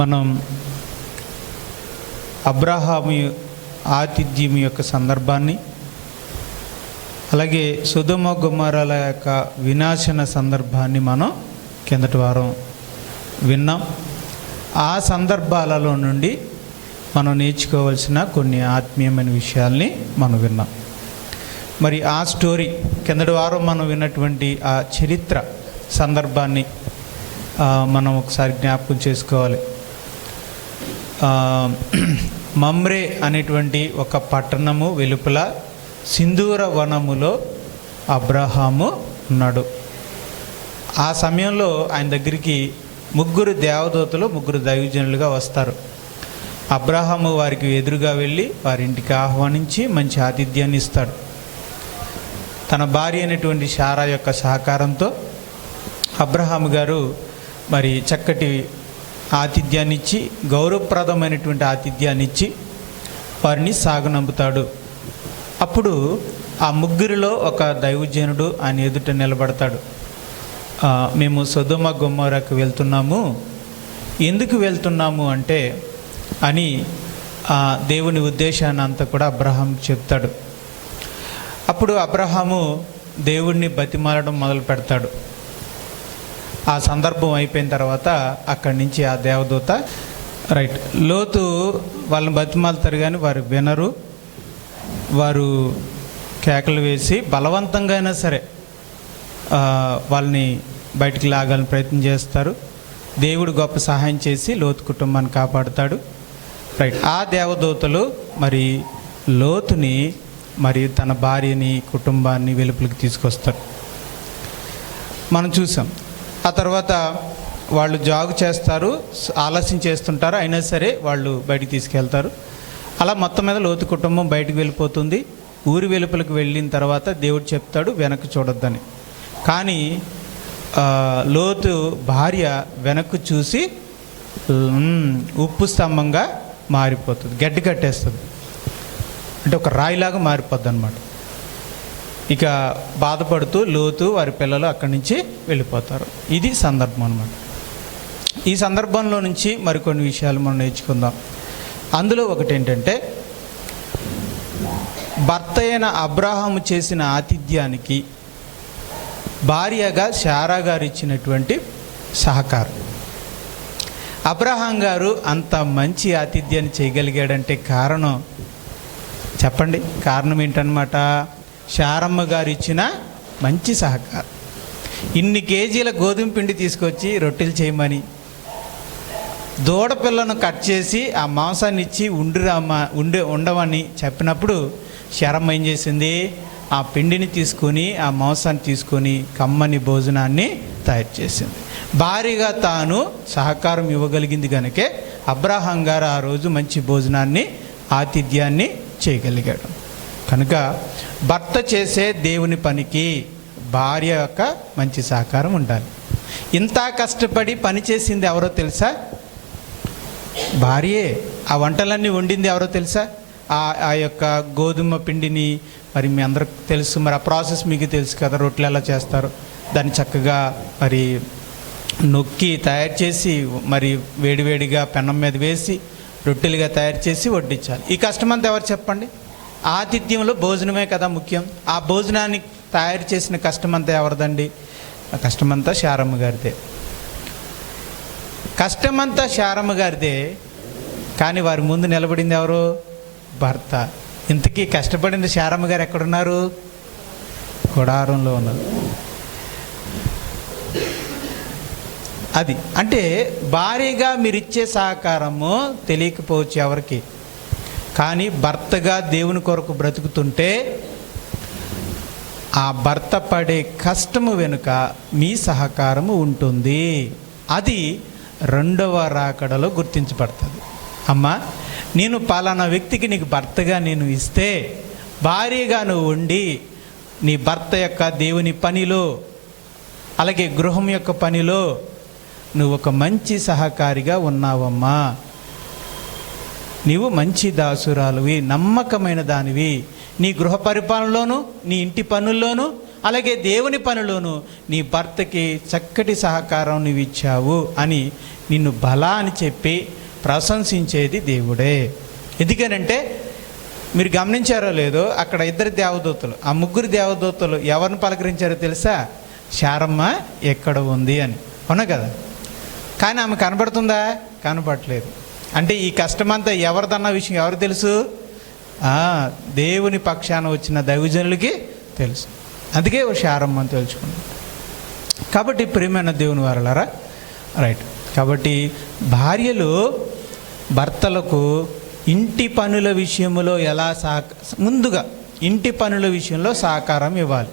మనం అబ్రహాము ఆతిథ్యం యొక్క సందర్భాన్ని, అలాగే సొదొమ గొమొర్రాల యొక్క వినాశన సందర్భాన్ని మనం కిందటి వారం విన్నాం. ఆ సందర్భాలలో నుండి మనం నేర్చుకోవాల్సిన కొన్ని ఆత్మీయమైన విషయాల్ని మనం విన్నాం. మరి ఆ స్టోరీ కిందటి వారం మనం విన్నటువంటి ఆ చరిత్ర సందర్భాన్ని మనం ఒకసారి జ్ఞాపకం చేసుకోవాలి. మమ్రే అనేటువంటి ఒక పట్టణము వెలుపల సింధూర వనములో అబ్రహాము ఉన్నాడు. ఆ సమయంలో ఆయన దగ్గరికి ముగ్గురు దేవదూతలు, ముగ్గురు దైవజనులుగా వస్తారు. అబ్రహాము వారికి ఎదురుగా వెళ్ళి వారి ఇంటికి ఆహ్వానించి మంచి ఆతిథ్యాన్ని ఇస్తాడు. తన భార్య అయినటువంటి శారా యొక్క సహకారంతో అబ్రహాము గారు మరి చక్కటి ఆతిథ్యాన్ని ఇచ్చి, గౌరవప్రదమైనటువంటి ఆతిథ్యాన్ని ఇచ్చి వారిని సాగనంపుతాడు. అప్పుడు ఆ ముగ్గురిలో ఒక దైవజనుడు ఆయన ఎదుట నిలబడతాడు. మేము సొదొమ గొమొర్రాకు వెళ్తున్నాము, ఎందుకు వెళ్తున్నాము అంటే అని దేవుని ఉద్దేశాన్ని అంతా కూడా అబ్రహాముకి చెప్తాడు. అప్పుడు అబ్రహాము దేవుడిని బతిమాలడం మొదలు పెడతాడు. ఆ సందర్భం అయిపోయిన తర్వాత అక్కడి నుంచి ఆ దేవదూత లోతు వాళ్ళని బతిమాలుతారు, కానీ వారు వినరు. వారు కేకలు వేసి బలవంతంగా అయినా సరే వాళ్ళని బయటికి లాగాలని ప్రయత్నం చేస్తారు. దేవుడు గొప్ప సహాయం చేసి లోతు కుటుంబాన్ని కాపాడుతాడు. ఆ దేవదూతలు మరి లోతుని మరి తన భార్యని, కుటుంబాన్ని వెలుపలికి తీసుకొస్తారు. మనం చూసాం. ఆ తర్వాత వాళ్ళు జాగు చేస్తారు, ఆలస్యం చేస్తుంటారు, అయినా సరే వాళ్ళు బయటికి తీసుకెళ్తారు. అలా మొత్తం మీద లోతు కుటుంబం బయటికి వెళ్ళిపోతుంది. ఊరి వెలుపలికి వెళ్ళిన తర్వాత దేవుడు చెప్తాడు వెనక్కి చూడొద్దని. కానీ లోతు భార్య వెనక్కు చూసి ఉప్పు స్తంభంగా మారిపోతుంది, గడ్డి కట్టేస్తుంది. అంటే ఒక రాయిలాగా మారిపోద్ది అన్నమాట. ఇక బాధపడుతూ లోతు వారి పిల్లలు అక్కడి నుంచి వెళ్ళిపోతారు. ఇది సందర్భం అన్నమాట. ఈ సందర్భంలో నుంచి మరికొన్ని విషయాలు మనం నేర్చుకుందాం. అందులో ఒకటి ఏంటంటే, భర్త అయిన అబ్రహాము చేసిన ఆతిథ్యానికి భార్యగా శారా గారు ఇచ్చినటువంటి సహకారం. అబ్రహాం గారు అంత మంచి ఆతిథ్యాన్ని చేయగలిగాడంటే కారణం చెప్పండి, కారణం ఏంటన్నమాట? శారమ్మ గారు ఇచ్చిన మంచి సహకారం. ఇన్ని కేజీల గోధుమ పిండి తీసుకొచ్చి రొట్టెలు చేయమని, దూడ పిల్లను కట్ చేసి ఆ మాంసాన్ని ఇచ్చి ఉండమని చెప్పినప్పుడు శారమ్మ ఏం చేసింది? ఆ పిండిని తీసుకొని, ఆ మాంసాన్ని తీసుకొని కమ్మని భోజనాన్ని తయారు చేసింది. భారీగా తాను సహకారం ఇవ్వగలిగింది కనుకే అబ్రహాం గారు ఆ రోజు మంచి భోజనాన్ని, ఆతిథ్యాన్ని చేయగలిగాడు. కనుక భర్త చేసే దేవుని పనికి భార్య యొక్క మంచి సహకారం ఉండాలి. ఇంత కష్టపడి పని చేసింది ఎవరో తెలుసా? భార్యే. ఆ వంటలన్నీ వండింది ఎవరో తెలుసా? ఆ యొక్క గోధుమ పిండిని మరి మీ అందరికి తెలుసు, మరి ఆ ప్రాసెస్ మీకు తెలుసు కదా. రొట్టెలు ఎలా చేస్తారు, దాన్ని చక్కగా మరి నొక్కి తయారు చేసి మరి వేడివేడిగా పెనం మీద వేసి రొట్టెలుగా తయారు చేసి వడ్డించాలి. ఈ కష్టమంతా ఎవరు చెప్పండి? ఆతిథ్యంలో భోజనమే కదా ముఖ్యం. ఆ భోజనాన్ని తయారు చేసిన కష్టమంతా ఎవరిదండి? ఆ కష్టమంతా శారమ్మ గారిదే. కష్టమంతా శారమ్మ గారిదే. కానీ వారి ముందు నిలబడింది ఎవరు? భర్త. ఇంతకీ కష్టపడింది శారమ్మ గారు ఎక్కడున్నారు? గుడారంలో ఉన్నారు. అది అంటే భార్యగా మీరు ఇచ్చే సహకారము తెలియకపోవచ్చు ఎవరికి, కానీ భర్తగా దేవుని కొరకు బ్రతుకుతుంటే ఆ భర్త పడే కష్టము వెనుక మీ సహకారము ఉంటుంది. అది రెండవ రాకడలో గుర్తించబడుతుంది. అమ్మా, నేను పలానా వ్యక్తికి నీకు భర్తగా నేను ఇస్తే, భార్యగా నువ్వు ఉండి నీ భర్త యొక్క దేవుని పనిలో, అలాగే గృహం యొక్క పనిలో నువ్వు ఒక మంచి సహకారిగా ఉన్నావమ్మా, నీవు మంచి దాసురాలువి, నమ్మకమైన దానివి, నీ గృహ పరిపాలనలోను, నీ ఇంటి పనుల్లోనూ, అలాగే దేవుని పనిలోనూ నీ భర్తకి చక్కటి సహకారం నువ్వు ఇచ్చావు అని నిన్ను బలా అని చెప్పి ప్రశంసించేది దేవుడే. ఎందుకనంటే మీరు గమనించారో లేదో, అక్కడ ఇద్దరు దేవదూతలు, ఆ ముగ్గురు దేవదూతలు ఎవరిని పలకరించారో తెలుసా? శారమ్మ ఎక్కడ ఉంది అని. అవునా కదా? కానీ ఆమె కనబడుతుందా? కనబడట్లేదు. అంటే ఈ కష్టమంతా ఎవరిదన్న విషయం ఎవరు తెలుసు? దేవుని పక్షాన వచ్చిన దైవజనులకి తెలుసు. అందుకే శారమ్మ అని తెలుసుకున్నాం. కాబట్టి ప్రియమైన దేవుని వారలారా, రైట్. కాబట్టి భార్యలు భర్తలకు ఇంటి పనుల విషయంలో ఎలా ముందుగా ఇంటి పనుల విషయంలో సహకారం ఇవ్వాలి.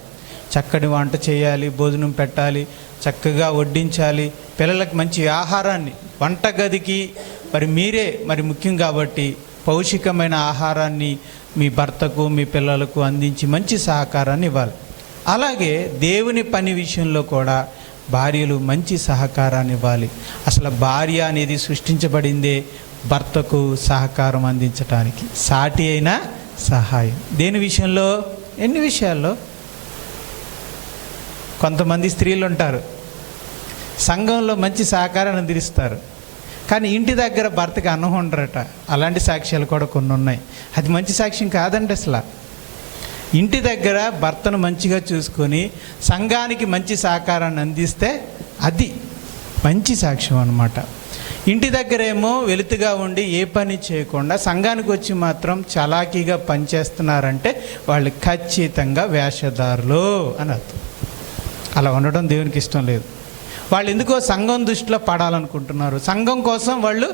చక్కటి వంట చేయాలి, భోజనం పెట్టాలి, చక్కగా వడ్డించాలి, పిల్లలకు మంచి ఆహారాన్ని, వంటగదికి మీరే ముఖ్యం కాబట్టి పౌష్టికమైన ఆహారాన్ని మీ భర్తకు మీ పిల్లలకు అందించి మంచి సహకారాన్ని ఇవ్వాలి. అలాగే దేవుని పని విషయంలో కూడా భార్యలు మంచి సహకారాన్ని ఇవ్వాలి. అసలు భార్య అనేది సృష్టించబడిందే భర్తకు సహకారం అందించడానికి, సాటి అయిన సహాయం. దేని విషయంలో? ఎన్ని విషయాల్లో. కొంతమంది స్త్రీలు ఉంటారు, సంఘంలో మంచి సహకారాన్ని అందిస్తారు, కానీ ఇంటి దగ్గర భర్తకి అన్నం ఉండరట. అలాంటి సాక్ష్యాలు కూడా కొన్ని ఉన్నాయి. అది మంచి సాక్ష్యం కాదండి. అసలు ఇంటి దగ్గర భర్తను మంచిగా చూసుకొని సంఘానికి మంచి సహకారాన్ని అందిస్తే అది మంచి సాక్ష్యం అన్నమాట. ఇంటి దగ్గరేమో వెలుతుగా ఉండి ఏ పని చేయకుండా సంఘానికి వచ్చి మాత్రం చలాకీగా పనిచేస్తున్నారంటే వాళ్ళు ఖచ్చితంగా వేషధారులు అని అర్థం. అలా ఉండడం దేవునికి ఇష్టం లేదు. వాళ్ళు ఎందుకో సంఘం దృష్టిలో పడాలనుకుంటున్నారు. సంఘం కోసం వాళ్ళు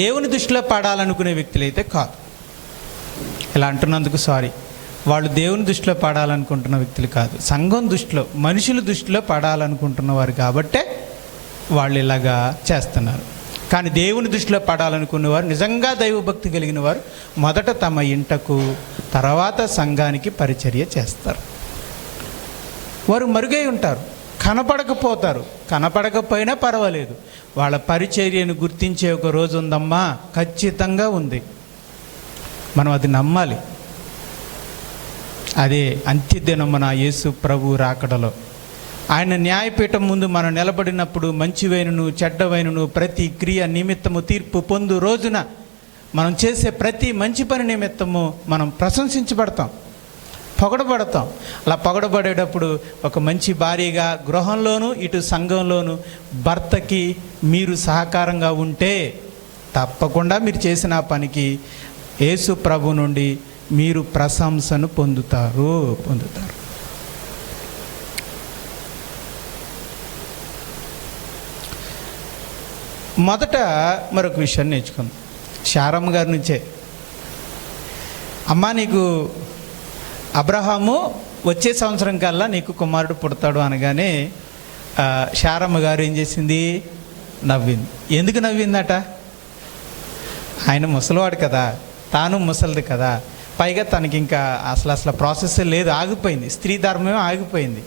దేవుని దృష్టిలో పడాలనుకునే వ్యక్తులు అయితే కాదు. ఇలా అంటున్నందుకు సారీ. వాళ్ళు దేవుని దృష్టిలో పడాలనుకుంటున్న వ్యక్తులు కాదు, సంఘం దృష్టిలో, మనుషుల దృష్టిలో పడాలనుకుంటున్నవారు కాబట్టే వాళ్ళు ఇలాగా చేస్తున్నారు. కానీ దేవుని దృష్టిలో పడాలనుకునేవారు, నిజంగా దైవభక్తి కలిగిన వారు మొదట తమ ఇంటకు, తర్వాత సంఘానికి పరిచర్య చేస్తారు. వారు మరుగై ఉంటారు, కనపడకపోతారు. కనపడకపోయినా పర్వాలేదు, వాళ్ళ పరిచర్యను గుర్తించే ఒక రోజు ఉందమ్మా, ఖచ్చితంగా ఉంది. మనం అది నమ్మాలి. అదే అంత్యదినమున యేసు ప్రభు రాకడలో ఆయన న్యాయపీఠం ముందు మనం నిలబడినప్పుడు మంచివైనను చెడ్డవైనను ప్రతి క్రియ నిమిత్తము తీర్పు పొందు రోజున మనం చేసే ప్రతి మంచి పని నిమిత్తము మనం ప్రశంసించబడతాం, పొగడబడతాం. అలా పొగడబడేటప్పుడు ఒక మంచి భార్యగా గృహంలోనూ ఇటు సంఘంలోనూ భర్తకి మీరు సహకారంగా ఉంటే తప్పకుండా మీరు చేసిన పనికి యేసు ప్రభు నుండి మీరు ప్రశంసను పొందుతారు. మొదట మరొక విషయాన్ని నేర్చుకుందాం శారమ్మ గారి నుంచే. అమ్మా, నీకు అబ్రహాము వచ్చే సంవత్సరం కల్లా నీకు కుమారుడు పుడతాడు అనగానే శారమ్మ గారు ఏం చేసింది? నవ్వింది. ఎందుకు నవ్విందట? ఆయన ముసలివాడు కదా, తాను ముసలిది కదా, పైగా తనకి ఇంకా అసలు ప్రాసెస్ లేదు, ఆగిపోయింది, స్త్రీ ధర్మమే ఆగిపోయింది.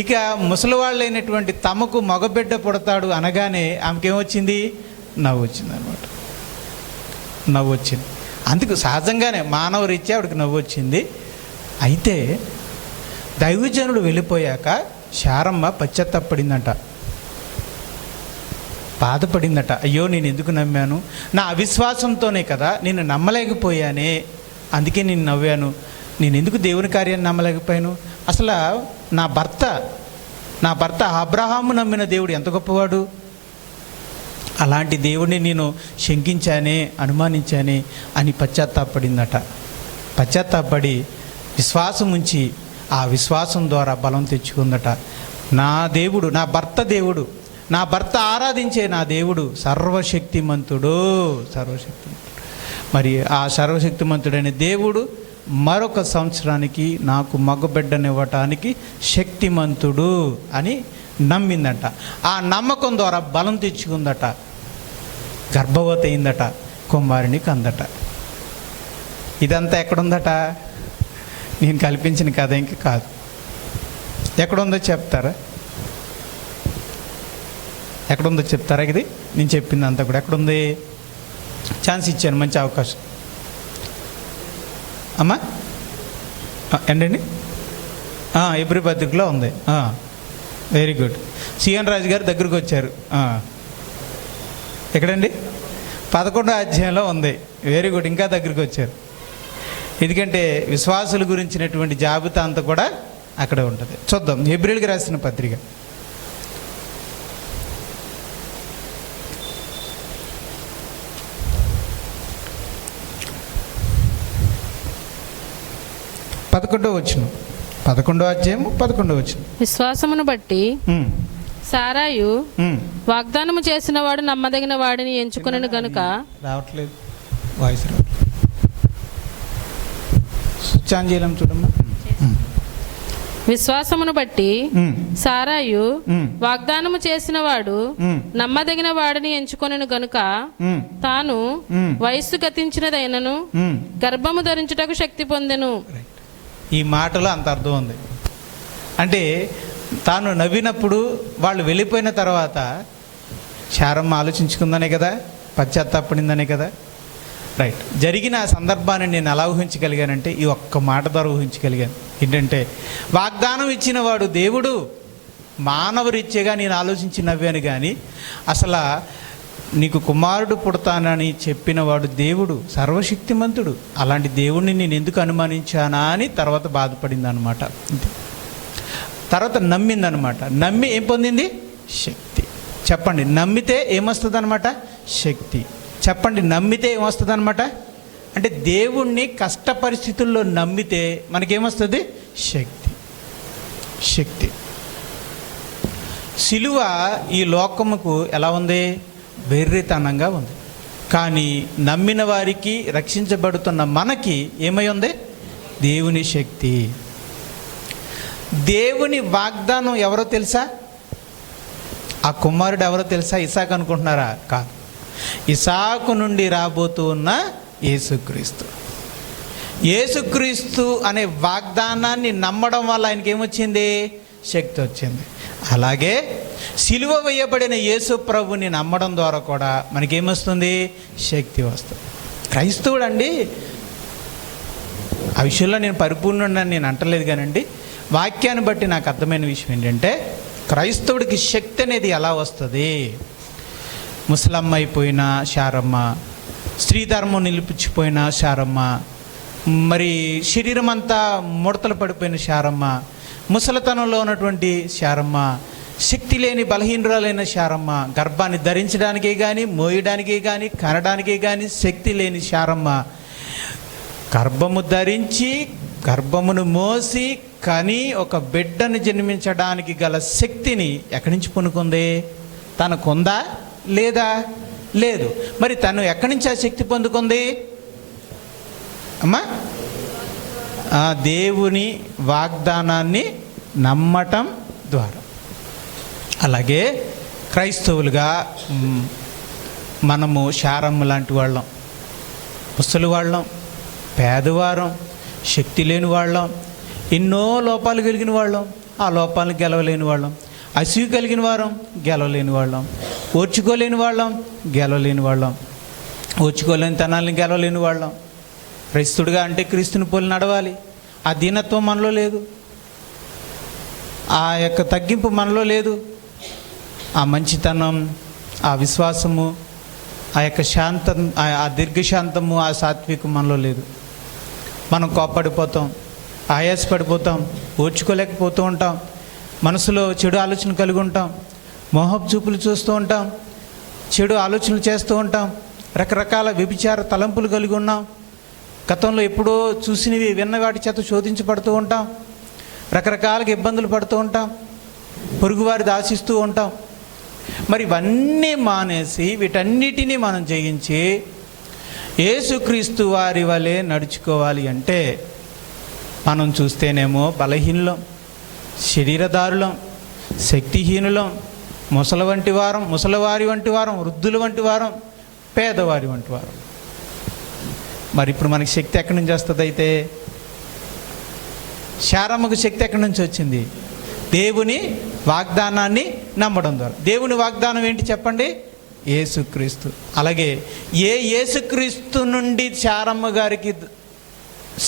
ఇక ముసలివాళ్ళైనటువంటి తమకు మగబిడ్డ పుడతాడు అనగానే ఆమెకేమొచ్చింది? నవ్వు వచ్చింది అనమాట. నవ్వు వచ్చింది. అందుకు సహజంగానే మానవ రీత్యా ఆవిడకి నవ్వు వచ్చింది. అయితే దైవజనుడు వెళ్ళిపోయాక శారమ్మ పశ్చాత్తాపడిందంట, బాధపడిందట. అయ్యో, నేను ఎందుకు నమ్మాను? నా అవిశ్వాసంతోనే కదా, నేను నమ్మలేకపోయానే, అందుకే నేను నవ్వాను. నేను ఎందుకు దేవుని కార్యాన్ని నమ్మలేకపోయాను? అసలు నా భర్త అబ్రహాము నమ్మిన దేవుడు ఎంత గొప్పవాడు, అలాంటి దేవుడిని నేను శంకించానే, అనుమానించానే అని పశ్చాత్తాపడిందట. పశ్చాత్తాపడి విశ్వాసం ఉంచి ఆ విశ్వాసం ద్వారా బలం తెచ్చుకుందట. నా దేవుడు, నా భర్త దేవుడు, నా భర్త ఆరాధించే నా దేవుడు సర్వశక్తిమంతుడు. మరి ఆ సర్వశక్తిమంతుడైన దేవుడు మరొక సంవత్సరానికి నాకు మగబిడ్డనివ్వటానికి శక్తిమంతుడు అని నమ్మిందట. ఆ నమ్మకం ద్వారా బలం తెచ్చుకుందట, గర్భవతి అయిందట, కుమారుని కందట. ఇదంతా ఎక్కడుందట? నేను కల్పించిన కథ ఇంక కాదు. ఎక్కడుందో చెప్తారా? ఎక్కడుందో చెప్తారా? ఇది నేను చెప్పింది అంతా కూడా ఎక్కడుంది? ఛాన్స్ ఇచ్చాను, మంచి అవకాశం. అమ్మా ఏంటండి? ఎబ్రి పత్రికలో ఉంది. Very good. సిఎన్ రాజు గారు దగ్గరకు వచ్చారు. ఎక్కడండి? 11వ అధ్యాయంలో ఉంది. వెరీ గుడ్, ఇంకా దగ్గరికి వచ్చారు. ఎందుకంటే విశ్వాసుల గురించినటువంటి జాబితా అంతా కూడా అక్కడే ఉంటుంది. చూద్దాం. హెబ్రీయులకు రాసిన పత్రిక 11వ వచనం, 11వ అధ్యాయము 11వ వచనం. విశ్వాసమును బట్టి సారాయు వాగ్దానము చేసిన వాడు నమ్మదగిన వాడిని ఎంచుకునను గనుక. రావట్లేదు వాయిస్, స్విచ్ ఆన్ చేయలేం చూడమ్మా. విశ్వాసమును బట్టి సారాయు వాగ్దానము చేసిన వాడు నమ్మదగిన వాడిని ఎంచుకొనెను గనుక తాను వయస్సు గతించినదైనను గర్భము ధరించుటకు శక్తి పొందెను. ఈ మాటలో అంత అర్థం ఉంది. అంటే తాను నవ్వినప్పుడు వాళ్ళు వెళ్ళిపోయిన తర్వాత శారమ్మ ఆలోచించుకుందనే కదా, పశ్చాత్తాపడిందనే కదా. రైట్. జరిగిన ఆ సందర్భాన్ని నేను ఎలా ఊహించగలిగానంటే ఈ ఒక్క మాట ద్వారా ఊహించగలిగాను. ఏంటంటే వాగ్దానం ఇచ్చిన వాడు దేవుడు, మానవరీత్యగా నేను ఆలోచించి నవ్వాను. కానీ అసలు నీకు కుమారుడు పుడతానని చెప్పిన వాడు దేవుడు, సర్వశక్తిమంతుడు. అలాంటి దేవుడిని నేను ఎందుకు అనుమానించానా అని తర్వాత బాధపడింది అనమాట. తర్వాత నమ్మిందనమాట. నమ్మి ఏం పొందింది? శక్తి. చెప్పండి, నమ్మితే ఏమొస్తుంది అనమాట? శక్తి. చెప్పండి, నమ్మితే ఏమొస్తుంది అనమాట? అంటే దేవుణ్ణి కష్ట పరిస్థితుల్లో నమ్మితే మనకేమొస్తుంది? శక్తి. శక్తి. సిలువ ఈ లోకముకు ఎలా ఉంది? వెర్రితనంగా ఉంది. కానీ నమ్మిన వారికి, రక్షించబడుతున్న మనకి ఏమై ఉంది? దేవుని శక్తి. దేవుని వాగ్దానం ఎవరో తెలుసా? ఆ కుమారుడు ఎవరో తెలుసా? ఇసాకు అనుకుంటున్నారా? కాదు. ఇసాకు నుండి రాబోతూ ఉన్న యేసుక్రీస్తు. యేసుక్రీస్తు అనే వాగ్దానాన్ని నమ్మడం వల్ల ఆయనకి ఏమొచ్చింది? శక్తి వచ్చింది. అలాగే సిలువ వేయబడిన యేసు ప్రభుని నమ్మడం ద్వారా కూడా మనకేమొస్తుంది? శక్తి వస్తుంది. క్రైస్తవుడు అండి, ఆ విషయంలో నేను పరిపూర్ణుడని నేను అంటలేదు కానండి, వాక్యాన్ని బట్టి నాకు అర్థమైన విషయం ఏంటంటే క్రైస్తవుడికి శక్తి అనేది ఎలా వస్తుంది? ముసలమ్మ అయిపోయిన శారమ్మ, స్త్రీ ధర్మం నిలిపించిపోయిన శారమ్మ, మరి శరీరం అంతా ముడతలు పడిపోయిన శారమ్మ, ముసలితనంలో ఉన్నటువంటి శారమ్మ, శక్తి లేని బలహీనురాలైన శారమ్మ, గర్భాన్ని ధరించడానికే కానీ, మోయడానికే కానీ, కనడానికే కానీ శక్తి లేని శారమ్మ, గర్భము ధరించి గర్భమును మోసి కానీ ఒక బిడ్డను జన్మించడానికి గల శక్తిని ఎక్కడి నుంచి పొందుకుంది? తనకుందా లేదా? లేదు. మరి తను ఎక్కడి నుంచి ఆ శక్తి పొందుకుంది అమ్మా? దేవుని వాగ్దానాన్ని నమ్మటం ద్వారా. అలాగే క్రైస్తవులుగా మనము శారమ్మ లాంటి వాళ్ళం, ముసలి వాళ్ళం, పేదవారం, శక్తి లేని వాళ్ళం, ఎన్నో లోపాలు కలిగిన వాళ్ళం, ఆ లోపాలను గెలవలేని వాళ్ళం, అసూయ కలిగిన వారం, గెలవలేని వాళ్ళం, ఓర్చుకోలేని వాళ్ళం, గెలవలేని వాళ్ళం, ఓర్చుకోలేని తనాలను గెలవలేని వాళ్ళం. క్రైస్తుడిగా అంటే క్రీస్తుని పోలి నడవాలి. ఆ దీనత్వం మనలో లేదు, ఆ యొక్క తగ్గింపు మనలో లేదు, ఆ మంచితనం, ఆ విశ్వాసము, ఆ యొక్క శాంతం, ఆ దీర్ఘశాంతము, ఆ సాత్వికం మనలో లేదు. మనం కోప్పడిపోతాం, ఆయాసపడిపోతాం, ఓర్చుకోలేకపోతూ ఉంటాం, మనసులో చెడు ఆలోచన కలిగి ఉంటాం, మోహపు చూపులు చూస్తూ ఉంటాం, చెడు ఆలోచనలు చేస్తూ ఉంటాం, రకరకాల వ్యభిచార తలంపులు కలిగి ఉన్నాం, గతంలో ఎప్పుడో చూసినవి విన్న వాటి చేత శోధించబడుతూ ఉంటాం, రకరకాలుగా ఇబ్బందులు పడుతూ ఉంటాం, పొరుగువారిది ఆశిస్తూ ఉంటాం. మరి ఇవన్నీ మానేసి వీటన్నిటినీ మనం జయించి యేసుక్రీస్తు వారి వలె నడుచుకోవాలి అంటే మనం చూస్తేనేమో బలహీనులం, శరీరదారులం, శక్తిహీనులం, ముసలివారి వంటి వారం, వృద్ధుల వంటి వారం, పేదవారి వంటి వారం. మరి ఇప్పుడు మనకి శక్తి ఎక్కడి నుంచి వస్తుంది? అయితే శారమ్మకు శక్తి ఎక్కడి నుంచి వచ్చింది? దేవుని వాగ్దానాన్ని నమ్మడం ద్వారా. దేవుని వాగ్దానం ఏంటి చెప్పండి? యేసుక్రీస్తు. అలాగే యేసుక్రీస్తు నుండి శారమ్మ గారికి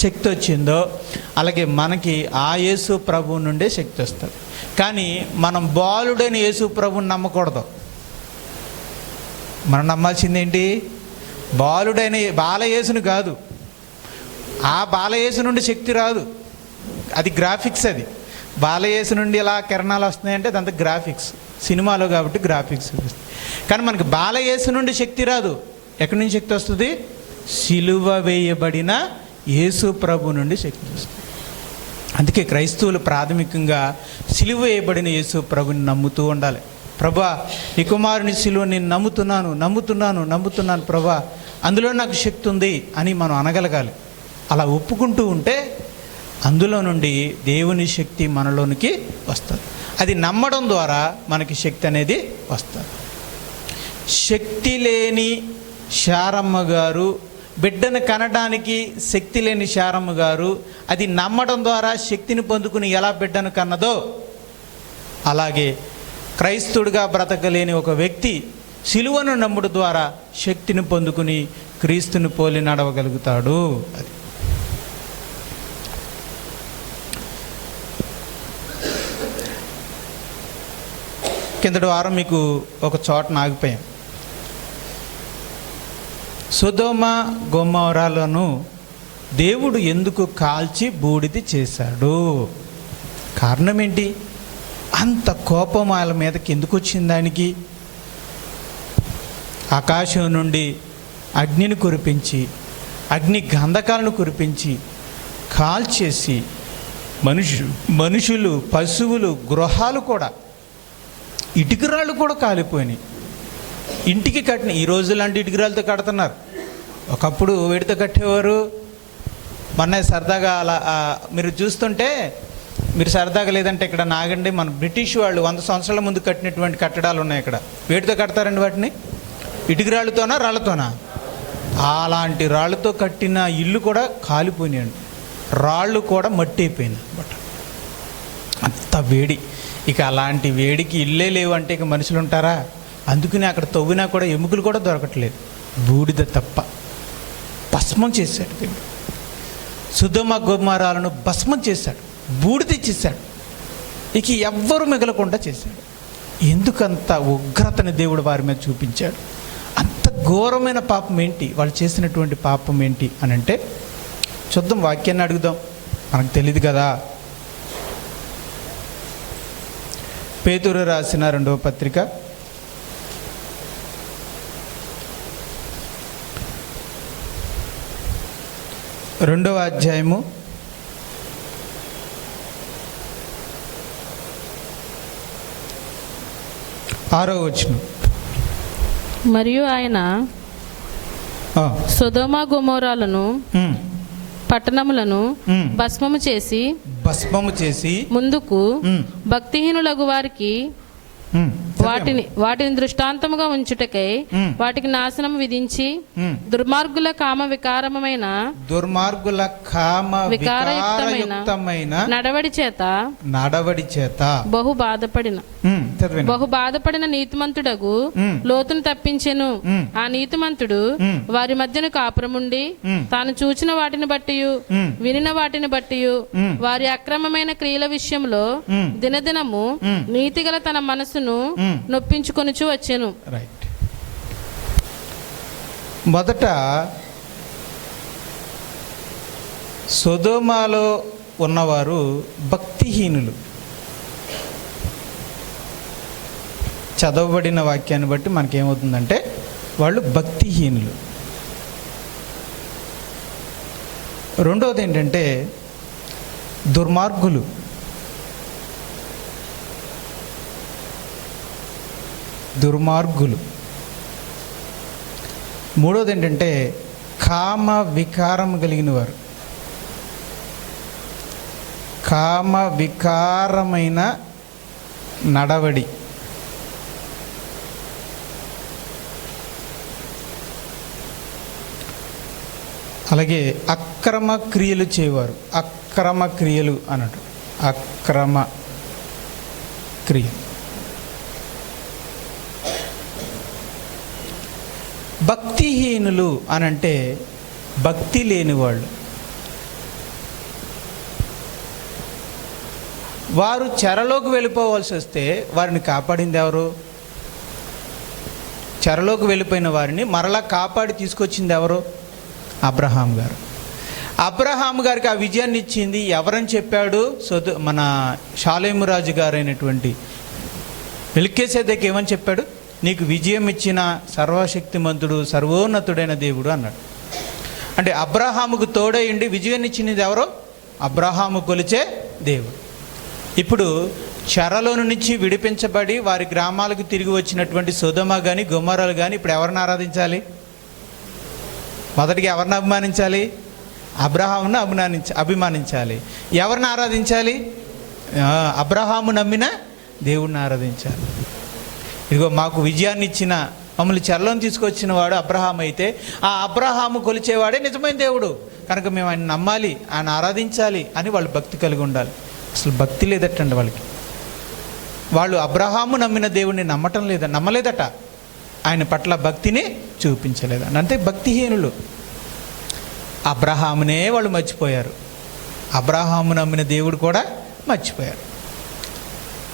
శక్తి వచ్చిందో అలాగే మనకి ఆ యేసు ప్రభువు నుండే శక్తి వస్తుంది. కానీ మనం బాలుడైన యేసు ప్రభువుని నమ్మకూడదు. మనం నమ్మాల్సింది ఏంటి? బాలుడైన బాలయేసుని కాదు. ఆ బాలయేసు నుండి శక్తి రాదు, అది గ్రాఫిక్స్. అది బాలయేసు నుండి ఇలా కిరణాలు వస్తున్నాయంటే అదంతా గ్రాఫిక్స్, సినిమాలో కాబట్టి గ్రాఫిక్స్. కానీ మనకి బాలయేసు నుండి శక్తి రాదు. ఎక్కడి నుంచి శక్తి వస్తుంది? సిలువ వేయబడిన యేసు ప్రభు నుండి శక్తి వస్తుంది. అందుకే క్రైస్తవులు ప్రాథమికంగా సిలువ వేయబడిన యేసు ప్రభుని నమ్ముతూ ఉండాలి. ప్రభా, నీ కుమారుని సిలువ నేను నమ్ముతున్నాను ప్రభా, అందులో నాకు శక్తి ఉంది అని మనం అనగలగాలి. అలా ఒప్పుకుంటూ ఉంటే అందులో నుండి దేవుని శక్తి మనలోనికి వస్తుంది. అది నమ్మడం ద్వారా మనకి శక్తి అనేది వస్తుంది. శక్తి లేని శారమ్మ గారు, బిడ్డను కనడానికి శక్తి లేని శారమ్మ గారు అది నమ్మడం ద్వారా శక్తిని పొందుకుని ఎలా బిడ్డను కన్నదో, అలాగే క్రైస్తవుడిగా బ్రతకలేని ఒక వ్యక్తి సిలువను నమ్ముడు ద్వారా శక్తిని పొందుకుని క్రీస్తుని పోలి నడవగలుగుతాడు. అది కిందటి వారం మీకు ఒక చోట ఆగిపోయాం. సొదొమ గొమొర్రాలను దేవుడు ఎందుకు కాల్చి బూడిద చేశాడు? కారణం ఏంటి? అంత కోపం వాళ్ళ మీదకి ఎందుకు వచ్చింది? దానికి ఆకాశం నుండి అగ్నిని కురిపించి, అగ్ని గంధకాలను కురిపించి కాల్చేసి మనుషులు, పశువులు, గృహాలు కూడా, ఇటుకరాళ్ళు కూడా కాలిపోయినాయి. ఇంటికి కట్టిన ఈ రోజు లాంటి ఇటుకరాలతో కడుతున్నారు. ఒకప్పుడు వేడితో కట్టేవారు. మొన్న సరదాగా అలా మీరు చూస్తుంటే, మీరు సరదాగా లేదంటే ఇక్కడ నాగండి, మన బ్రిటిష్ వాళ్ళు 100 సంవత్సరాల ముందు కట్టినటువంటి కట్టడాలు ఉన్నాయి. ఇక్కడ వేడితో కడతారండి వాటిని, ఇటుకరాళ్ళతోనా రాళ్ళతోనా? అలాంటి రాళ్ళతో కట్టిన ఇల్లు కూడా కాలిపోయినాయండి. రాళ్ళు కూడా మట్టి అయిపోయింది అనమాట, అంత వేడి. ఇక అలాంటి వేడికి ఇల్లే లేవు అంటే ఇక మనుషులు ఉంటారా? అందుకని అక్కడ తవ్వినా కూడా ఎముకలు కూడా దొరకట్లేదు, బూడిద తప్ప. భస్మం చేశాడు దేవుడు. సొదొమ గొమొర్రాలను భస్మం చేశాడు, బూడిద చేశాడు. ఇక ఎవ్వరు మిగలకుండా చేశాడు. ఎందుకంత ఉగ్రతని దేవుడు వారి మీద చూపించాడు? అంత ఘోరమైన పాపం ఏంటి? వాళ్ళు చేసినటువంటి పాపం ఏంటి అని అంటే చూద్దాం, వాక్యాన్ని అడుగుదాం, మనకు తెలియదు కదా. పేతురు రాసిన 2వ పత్రిక 2వ అధ్యాయము 6వ వచనం. మరియు ఆయన సొదొమ గొమొర్రాలను పట్టణములను భస్మము చేసి ముందుకు భక్తిహీనులగు వారికి వాటిని దృష్టాంతముగా ఉంచుటకై వాటికి నాశనం విధించి దుర్మార్గుల కామ వికారమైన నడవడి చేత బహు బాధపడిన నీతిమంతుడగు లోతును తప్పించెను. ఆ నీతిమంతుడు వారి మధ్యన కాపురముండి తాను చూచిన వాటిని బట్టి వినిన వాటిని బట్టి వారి అక్రమమైన క్రియల విషయంలో దినదినము నీతిగల తన మనసు నొప్పించుకొనుచు వచ్చెను. రైట్. మొదట సొదొమలో ఉన్నవారు భక్తిహీనులు. చదవబడిన వాక్యాన్ని బట్టి మనకేమవుతుందంటే వాళ్ళు భక్తిహీనులు. రెండవది ఏంటంటే దుర్మార్గులు. మూడోది ఏంటంటే కామ వికారం కలిగిన వారు. కామ వికారమైన నడవడి. అలాగే అక్రమ క్రియలు చేయవారు. అక్రమ క్రియలు అన్నట్టు అక్రమ క్రియ. భక్తిహీనులు అనంటే భక్తి లేని వాళ్ళు. వారు చెరలోకి వెళ్ళిపోవాల్సి వస్తే వారిని కాపాడింది ఎవరు? చెరలోకి వెళ్ళిపోయిన వారిని మరలా కాపాడి తీసుకొచ్చింది ఎవరు? అబ్రహాం గారు. అబ్రహాం గారికి ఆ విజయాన్ని ఇచ్చింది ఎవరని చెప్పాడు? మన షాలేము రాజు గారైనటువంటి మెల్కీసెదెకు ఏమని చెప్పాడు? నీకు విజయం ఇచ్చిన సర్వశక్తిమంతుడు, సర్వోన్నతుడైన దేవుడు అన్నాడు. అంటే అబ్రహాముకు తోడైండి విజయాన్ని ఇచ్చినది ఎవరో? అబ్రహాము కొలిచే దేవుడు. ఇప్పుడు చెరలో నుంచి విడిపించబడి వారి గ్రామాలకు తిరిగి వచ్చినటువంటి సొదొమ కానీ గొమొర్రాలు కానీ ఇప్పుడు ఎవరిని ఆరాధించాలి? మొదటిగా ఎవరిని అభిమానించాలి? అబ్రహామును అభిమానించాలి. ఎవరిని ఆరాధించాలి? అబ్రహాము నమ్మిన దేవుడిని ఆరాధించాలి. ఇదిగో మాకు విజయాన్ని ఇచ్చిన, మమ్మల్ని చెరలోని తీసుకొచ్చిన వాడు అబ్రహాం అయితే ఆ అబ్రహాము కొలిచేవాడే నిజమైన దేవుడు కనుక మేము ఆయన నమ్మాలి, ఆయన ఆరాధించాలి అని వాళ్ళు భక్తి కలిగి ఉండాలి. అసలు భక్తి లేదటండి వాళ్ళకి. వాళ్ళు అబ్రహాము నమ్మిన దేవుడిని నమ్మలేదట. ఆయన పట్ల భక్తిని చూపించలేదండి. అంటే భక్తిహీనులు. అబ్రహామునే వాళ్ళు మర్చిపోయారు. అబ్రహాము నమ్మిన దేవుడు కూడా మర్చిపోయారు.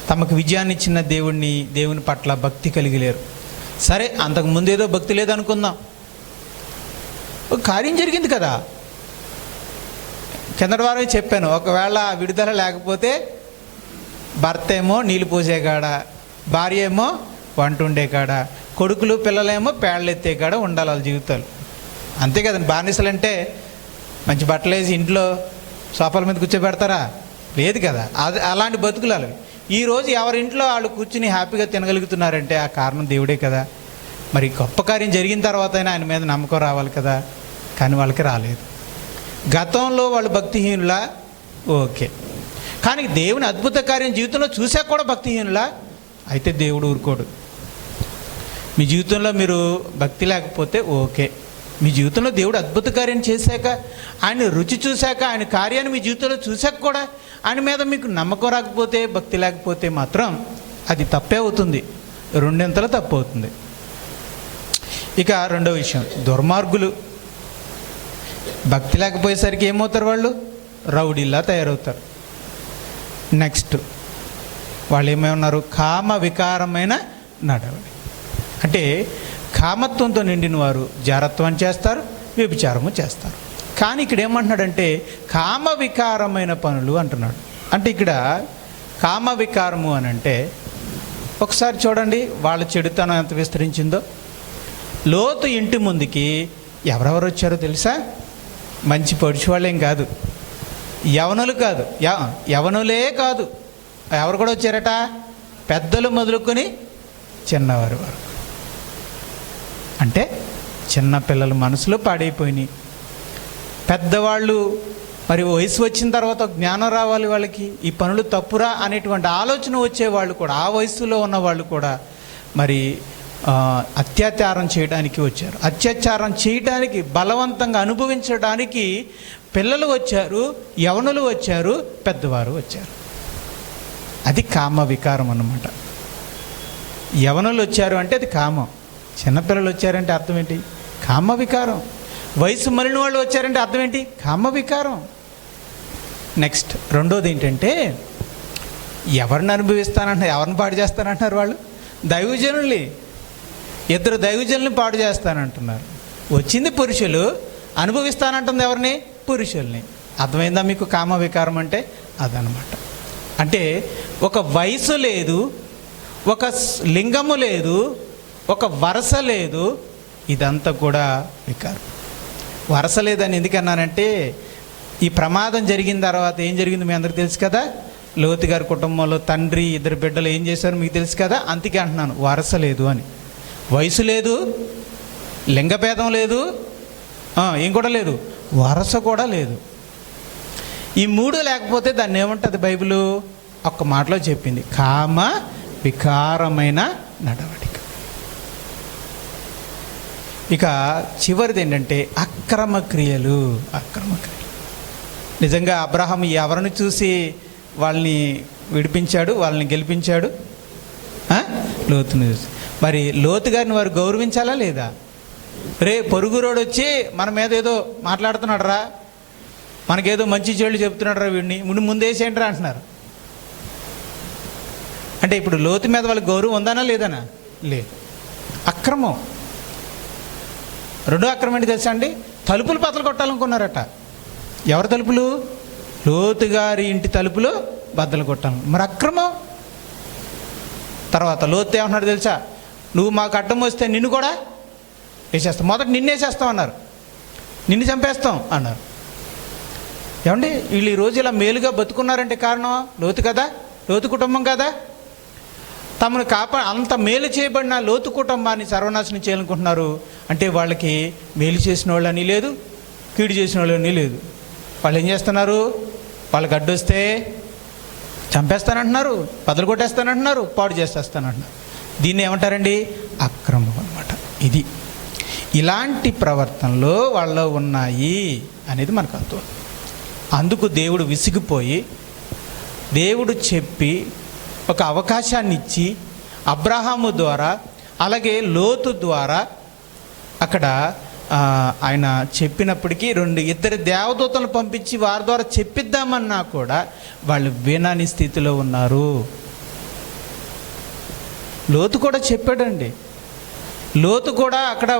తమకు విజయాన్ని ఇచ్చిన దేవుని పట్ల భక్తి కలిగి లేరు. సరే, అంతకుముందు ఏదో భక్తి లేదనుకుందాం, ఒక కార్యం జరిగింది కదా. కిందటి వారం చెప్పాను, ఒకవేళ విడుదల లేకపోతే భర్త ఏమో నీళ్ళు పోసే కాడ, భార్య ఏమో వంట ఉండే కాడ, కొడుకులు పిల్లలేమో పేడలు ఎత్తే కాడ ఉండాలి వాళ్ళ జీవితాలు. అంతే కదండి. బానిసలంటే మంచి బట్టలు వేసి ఇంట్లో సోఫాల మీద కూర్చోబెడతారా? లేదు కదా. అలాంటి బతుకులు. ఈరోజు ఎవరింట్లో వాళ్ళు కూర్చుని హ్యాపీగా తినగలుగుతున్నారంటే ఆ కారణం దేవుడే కదా. మరి గొప్ప కార్యం జరిగిన తర్వాత అయినా ఆయన మీద నమ్మకం రావాలి కదా. కానీ వాళ్ళకి రాలేదు. గతంలో వాళ్ళు భక్తిహీనులా? ఓకే. కానీ దేవుని అద్భుత కార్యం జీవితంలో చూసాక కూడా భక్తిహీనులా? అయితే దేవుడు ఊరుకోడు. మీ జీవితంలో మీరు భక్తి లేకపోతే ఓకే. మీ జీవితంలో దేవుడు అద్భుత కార్యం చేశాక, ఆయన రుచి చూశాక, ఆయన కార్యాన్ని మీ జీవితంలో చూశాక కూడా ఆయన మీద మీకు నమ్మకం రాకపోతే, భక్తి లేకపోతే మాత్రం అది తప్పే అవుతుంది. రెండింతలు తప్పు అవుతుంది. ఇక రెండో విషయం, దుర్మార్గులు. భక్తి లేకపోయేసరికి ఏమవుతారు? వాళ్ళు రౌడీలా తయారవుతారు. నెక్స్ట్ వాళ్ళు ఏమన్నారు? కామ వికారమైన నడవడి. అంటే కామత్వంతో నిండిన వారు జారత్వం చేస్తారు, వ్యభిచారము చేస్తారు. కానీ ఇక్కడ ఏమంటున్నాడంటే కామ వికారమైన పనులు అంటున్నాడు. అంటే ఇక్కడ కామ వికారము అని అంటే ఒకసారి చూడండి వాళ్ళ చెడుతనం ఎంత విస్తరించిందో. లోతు ఇంటి ముందుకి ఎవరెవరు వచ్చారో తెలుసా? మంచి పొడిచి వాళ్ళేం కాదు, యవనులు కాదు, యవనులే కాదు. ఎవరు కూడా వచ్చారట? పెద్దలు మొదలుకొని చిన్నవారు వరకు. అంటే చిన్నపిల్లల మనసులో పాడైపోయినాయి. పెద్దవాళ్ళు మరి వయసు వచ్చిన తర్వాత జ్ఞానం రావాలి వాళ్ళకి, ఈ పనులు తప్పురా అనేటువంటి ఆలోచన వచ్చేవాళ్ళు కూడా, ఆ వయసులో ఉన్నవాళ్ళు కూడా మరి అత్యాచారం చేయడానికి వచ్చారు. అత్యాచారం చేయడానికి, బలవంతంగా అనుభవించడానికి పిల్లలు వచ్చారు, యవనులు వచ్చారు, పెద్దవారు వచ్చారు. అది కామ వికారం అన్నమాట. యవనులు వచ్చారు అంటే అది కామం. చిన్నపిల్లలు వచ్చారంటే అర్థం ఏంటి? కామ వికారం. వయసు మళ్ళిన వాళ్ళు వచ్చారంటే అర్థం ఏంటి? కామ వికారం. నెక్స్ట్ రెండోది ఏంటంటే ఎవరిని అనుభవిస్తానంటున్నారు, ఎవరిని పాడు చేస్తానంటున్నారు? వాళ్ళు దైవజనుల్ని, ఇద్దరు దైవజనుల్ని పాడు చేస్తానంటున్నారు. వచ్చింది పురుషులు, అనుభవిస్తానంటుంది ఎవరిని? పురుషుల్ని. అర్థమైందా మీకు కామ వికారం అంటే? అదనమాట. అంటే ఒక వయసు లేదు, ఒక లింగము లేదు, ఒక వరస లేదు, ఇదంతా కూడా వికారం. వరస లేదని ఎందుకన్నానంటే ఈ ప్రమాదం జరిగిన తర్వాత ఏం జరిగింది మీ అందరికీ తెలుసు కదా. లోతు గారి కుటుంబంలో తండ్రి, ఇద్దరు బిడ్డలు ఏం చేశారు మీకు తెలుసు కదా. అందుకే అంటున్నాను వరస లేదు అని. వయసు లేదు, లింగభేదం లేదు, ఏం కూడా లేదు, వరస కూడా లేదు. ఈ మూడు లేకపోతే దాన్ని ఏమంటుంది బైబిల్? ఒక్క మాటలో చెప్పింది, కామ వికారమైన నడవడిక. ఇక చివరిది ఏంటంటే అక్రమ క్రియలు. నిజంగా అబ్రహాం ఎవరిని చూసి వాళ్ళని విడిపించాడు, వాళ్ళని గెలిపించాడు? లోతుని చూసి. మరి లోతు గారిని వారు గౌరవించాలా లేదా? రే పొరుగురోడు వచ్చి మన మీద ఏదో మాట్లాడుతున్నాడు రా, మనకేదో మంచి చెడు చెప్తున్నాడు రా, వీడిని ముందేసేంట్రా అంటున్నారు. అంటే ఇప్పుడు లోతు మీద వాళ్ళకి గౌరవం ఉందనా లేదనా? లేదు. అక్రమం. రెండో అక్రమం ఏంటి తెలుసా అండి? తలుపులు బద్దలు కొట్టాలనుకున్నారట. ఎవరి తలుపులు? లోతు గారి ఇంటి తలుపులు బద్దలు కొట్టాలి. మరి అక్రమం. తర్వాత లోతు ఏమన్నాడు తెలుసా? నువ్వు మాకు అడ్డం వస్తే నిన్ను కూడా వేసేస్తాం. మొదట నిన్నేసేస్తాం అన్నారు, నిన్ను చంపేస్తాం అన్నారు. ఏమండి, వీళ్ళు ఈ రోజు ఇలా మేలుగా బతుకున్నారంటే కారణం లోతు కదా, లోతు కుటుంబం కదా. తమను అంత మేలు చేయబడిన లోతు కుటుంబాన్ని సర్వనాశనం చేయాలనుకుంటున్నారు. అంటే వాళ్ళకి మేలు చేసిన వాళ్ళని లేదు, కీడు చేసిన వాళ్ళని లేదు. వాళ్ళు ఏం చేస్తున్నారు? వాళ్ళకి అడ్డొస్తే చంపేస్తానంటున్నారు, బదులు కొట్టేస్తానంటున్నారు, పాడు చేసేస్తానంటున్నారు. దీన్ని ఏమంటారండి? అక్రమం అన్నమాట. ఇది ఇలాంటి ప్రవర్తనలో వాళ్ళలో ఉన్నాయి అనేది మనకు అర్థం. అందుకు దేవుడు విసిగిపోయి, దేవుడు చెప్పి ఒక అవకాశాన్ని ఇచ్చి అబ్రహాము ద్వారా అలాగే లోతు ద్వారా అక్కడ ఆయన చెప్పినప్పటికీ ఇద్దరు దేవదూతలను పంపించి వారి ద్వారా చెప్పిద్దామన్నా కూడా వాళ్ళు వినని స్థితిలో ఉన్నారు. లోతు కూడా చెప్పాడండి. లోతు కూడా అక్కడ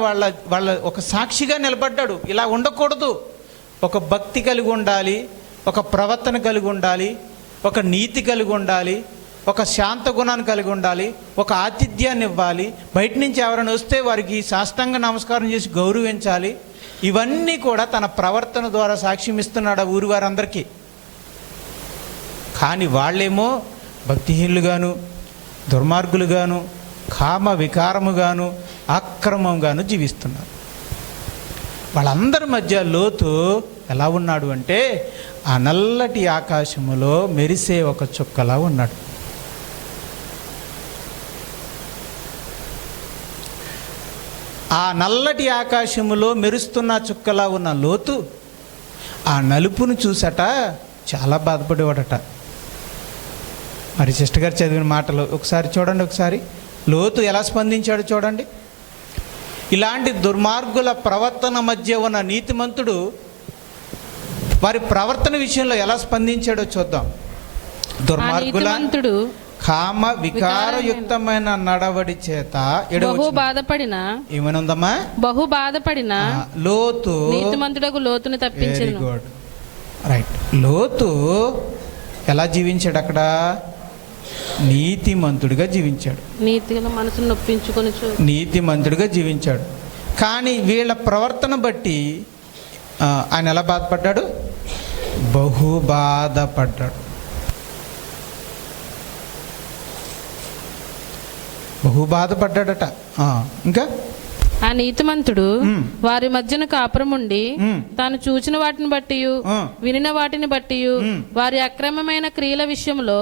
వాళ్ళ ఒక సాక్షిగా నిలబడ్డాడు. ఇలా ఉండకూడదు, ఒక భక్తి కలిగి ఉండాలి, ఒక ప్రవర్తన కలిగి ఉండాలి, ఒక నీతి కలిగి ఉండాలి, ఒక శాంత గుణాన్ని కలిగి ఉండాలి, ఒక ఆతిథ్యాన్ని ఇవ్వాలి, బయట నుంచి ఎవరైనా వస్తే వారికి సాష్టాంగ నమస్కారం చేసి గౌరవించాలి. ఇవన్నీ కూడా తన ప్రవర్తన ద్వారా సాక్ష్యం ఇస్తున్నాడు ఆ ఊరి వారందరికీ. కానీ వాళ్ళేమో భక్తిహీనులుగాను, దుర్మార్గులుగాను, కామ వికారముగాను, అక్రమంగాను జీవిస్తున్నారు. వాళ్ళందరి మధ్య లోతు ఎలా ఉన్నాడు అంటే ఆ నల్లటి ఆకాశములో మెరిసే ఒక చుక్కలా ఉన్నాడు. ఆ నల్లటి ఆకాశములో మెరుస్తున్న చుక్కలా ఉన్న లోతు ఆ నలుపును చూసట చాలా బాధపడేవాడట. మరి సిస్టర్ గారు చదివిన మాటలు ఒకసారి చూడండి. ఒకసారి లోతు ఎలా స్పందించాడు చూడండి. ఇలాంటి దుర్మార్గుల ప్రవర్తన మధ్య ఉన్న నీతిమంతుడు వారి ప్రవర్తన విషయంలో ఎలా స్పందించాడో చూద్దాం. దుర్మార్గుల కామ వికారయుక్తమైన నడవడి చేత బహు బాధపడిన ఏమనుందమ్మా? బహు బాధపడిన లోతు నీతిమంతుడకు లోతుని తప్పించెను. Very good, right. లోతు ఎలా జీవించాడు? అక్కడ నీతిమంతుడిగా జీవించాడు. నీతిగా మనసును నొప్పించుకొని నీతిమంతుడిగా జీవించాడు. కానీ వీళ్ళ ప్రవర్తన బట్టి ఆయన ఎలా బాధపడ్డాడు? బహు బాధపడ్డాడు. బహు బాధపడ్డాడట. ఇంకా ఆ నీతిమంతుడు వారి మధ్యన కాపురముండి తాను చూచిన వాటిని బట్టి వినిన వాటిని బట్టి వారి అక్రమమైన క్రియల విషయంలో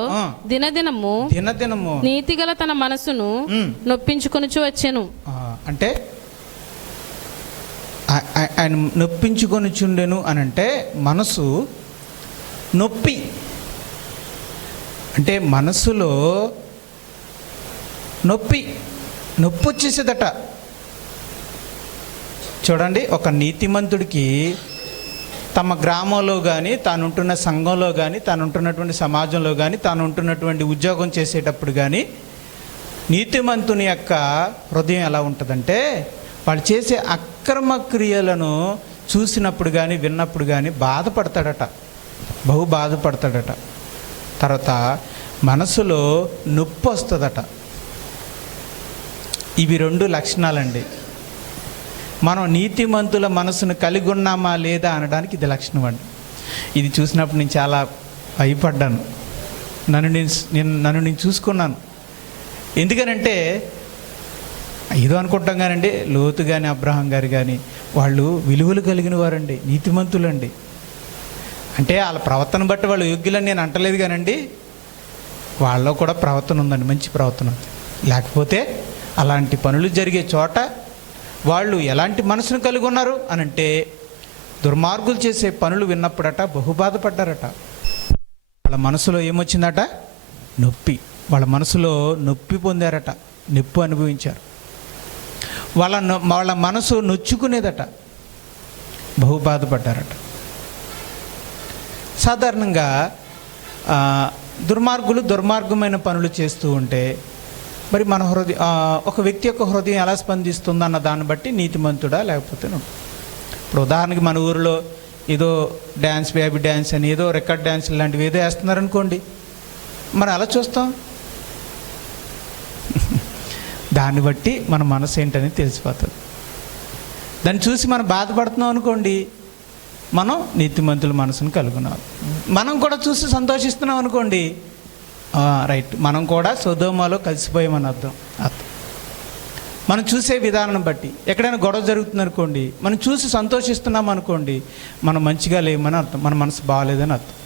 దినదినము నీతిగల తన మనసును నొప్పించుకొనుచు వచ్చెను. అంటే ఆయన నొప్పించుకొనుచుండెను అనంటే మనసు నొప్పి, అంటే మనసులో నొప్పి వచ్చేసేదట. చూడండి, ఒక నీతిమంతుడికి తమ గ్రామంలో కానీ, తాను ఉంటున్న సంఘంలో కానీ, తాను ఉంటున్నటువంటి సమాజంలో కానీ, తాను ఉంటున్నటువంటి ఉద్యోగం చేసేటప్పుడు కానీ నీతిమంతుని యొక్క హృదయం ఎలా ఉంటుందంటే వాళ్ళు చేసే అక్రమ క్రియలను చూసినప్పుడు కానీ విన్నప్పుడు కానీ బాధపడతాడట, బహు బాధపడతాడట. తర్వాత మనసులో నొప్పి వస్తుందట. ఇవి రెండు లక్షణాలండి. మనం నీతిమంతుల మనసును కలిగి ఉన్నామా లేదా అనడానికి ఇది లక్షణం అండి. ఇది చూసినప్పుడు నేను చాలా భయపడ్డాను. నన్ను నేను చూసుకున్నాను. ఎందుకనంటే ఏదో అనుకుంటాం కానండి, లోతు కానీ అబ్రహాం గారు కానీ వాళ్ళు విలువలు కలిగిన వారండి, నీతిమంతులండి. అంటే వాళ్ళ ప్రవర్తన బట్టి వాళ్ళు యోగ్యులని నేను అంటలేదు కానండి, వాళ్ళలో కూడా ప్రవర్తన ఉందండి, మంచి ప్రవర్తన ఉంది. లేకపోతే అలాంటి పనులు జరిగే చోట వాళ్ళు ఎలాంటి మనసును కలిగి ఉన్నారు అనంటే దుర్మార్గులు చేసే పనులు విన్నప్పుడట బహు బాధపడ్డారట. వాళ్ళ మనసులో ఏమొచ్చిందట? నొప్పి. వాళ్ళ మనసులో నొప్పి పొందారట, నొప్పి అనుభవించారు. వాళ్ళ మనసు నొచ్చుకునేదట, బహు బాధపడ్డారట. సాధారణంగా దుర్మార్గులు దుర్మార్గమైన పనులు చేస్తూ ఉంటే మరి మన హృదయం, ఒక వ్యక్తి యొక్క హృదయం ఎలా స్పందిస్తుందో అన్న దాన్ని బట్టి నీతిమంతుడా లేకపోతే ఇప్పుడు ఉదాహరణకి మన ఊరిలో ఏదో డ్యాన్స్, బేబీ డ్యాన్స్ అని ఏదో రికార్డ్ డ్యాన్స్ లాంటివి ఏదో వేస్తున్నారనుకోండి, మరి అలా చూస్తాం. దాన్ని బట్టి మన మనసు ఏంటని తెలిసిపోతుంది. దాన్ని చూసి మనం బాధపడుతున్నాం అనుకోండి, మనం నీతిమంతుల మనసును కలుగున్నాం. మనం కూడా చూసి సంతోషిస్తున్నాం అనుకోండి, రైట్, మనం కూడా సొదొమలో కలిసిపోయామని అర్థం. మనం చూసే విధానం బట్టి ఎక్కడైనా గొడవ జరుగుతుంది అనుకోండి, మనం చూసి సంతోషిస్తున్నాం అనుకోండి, మనం మంచిగా లేమని అర్థం, మన మనసు బాగాలేదని అర్థం.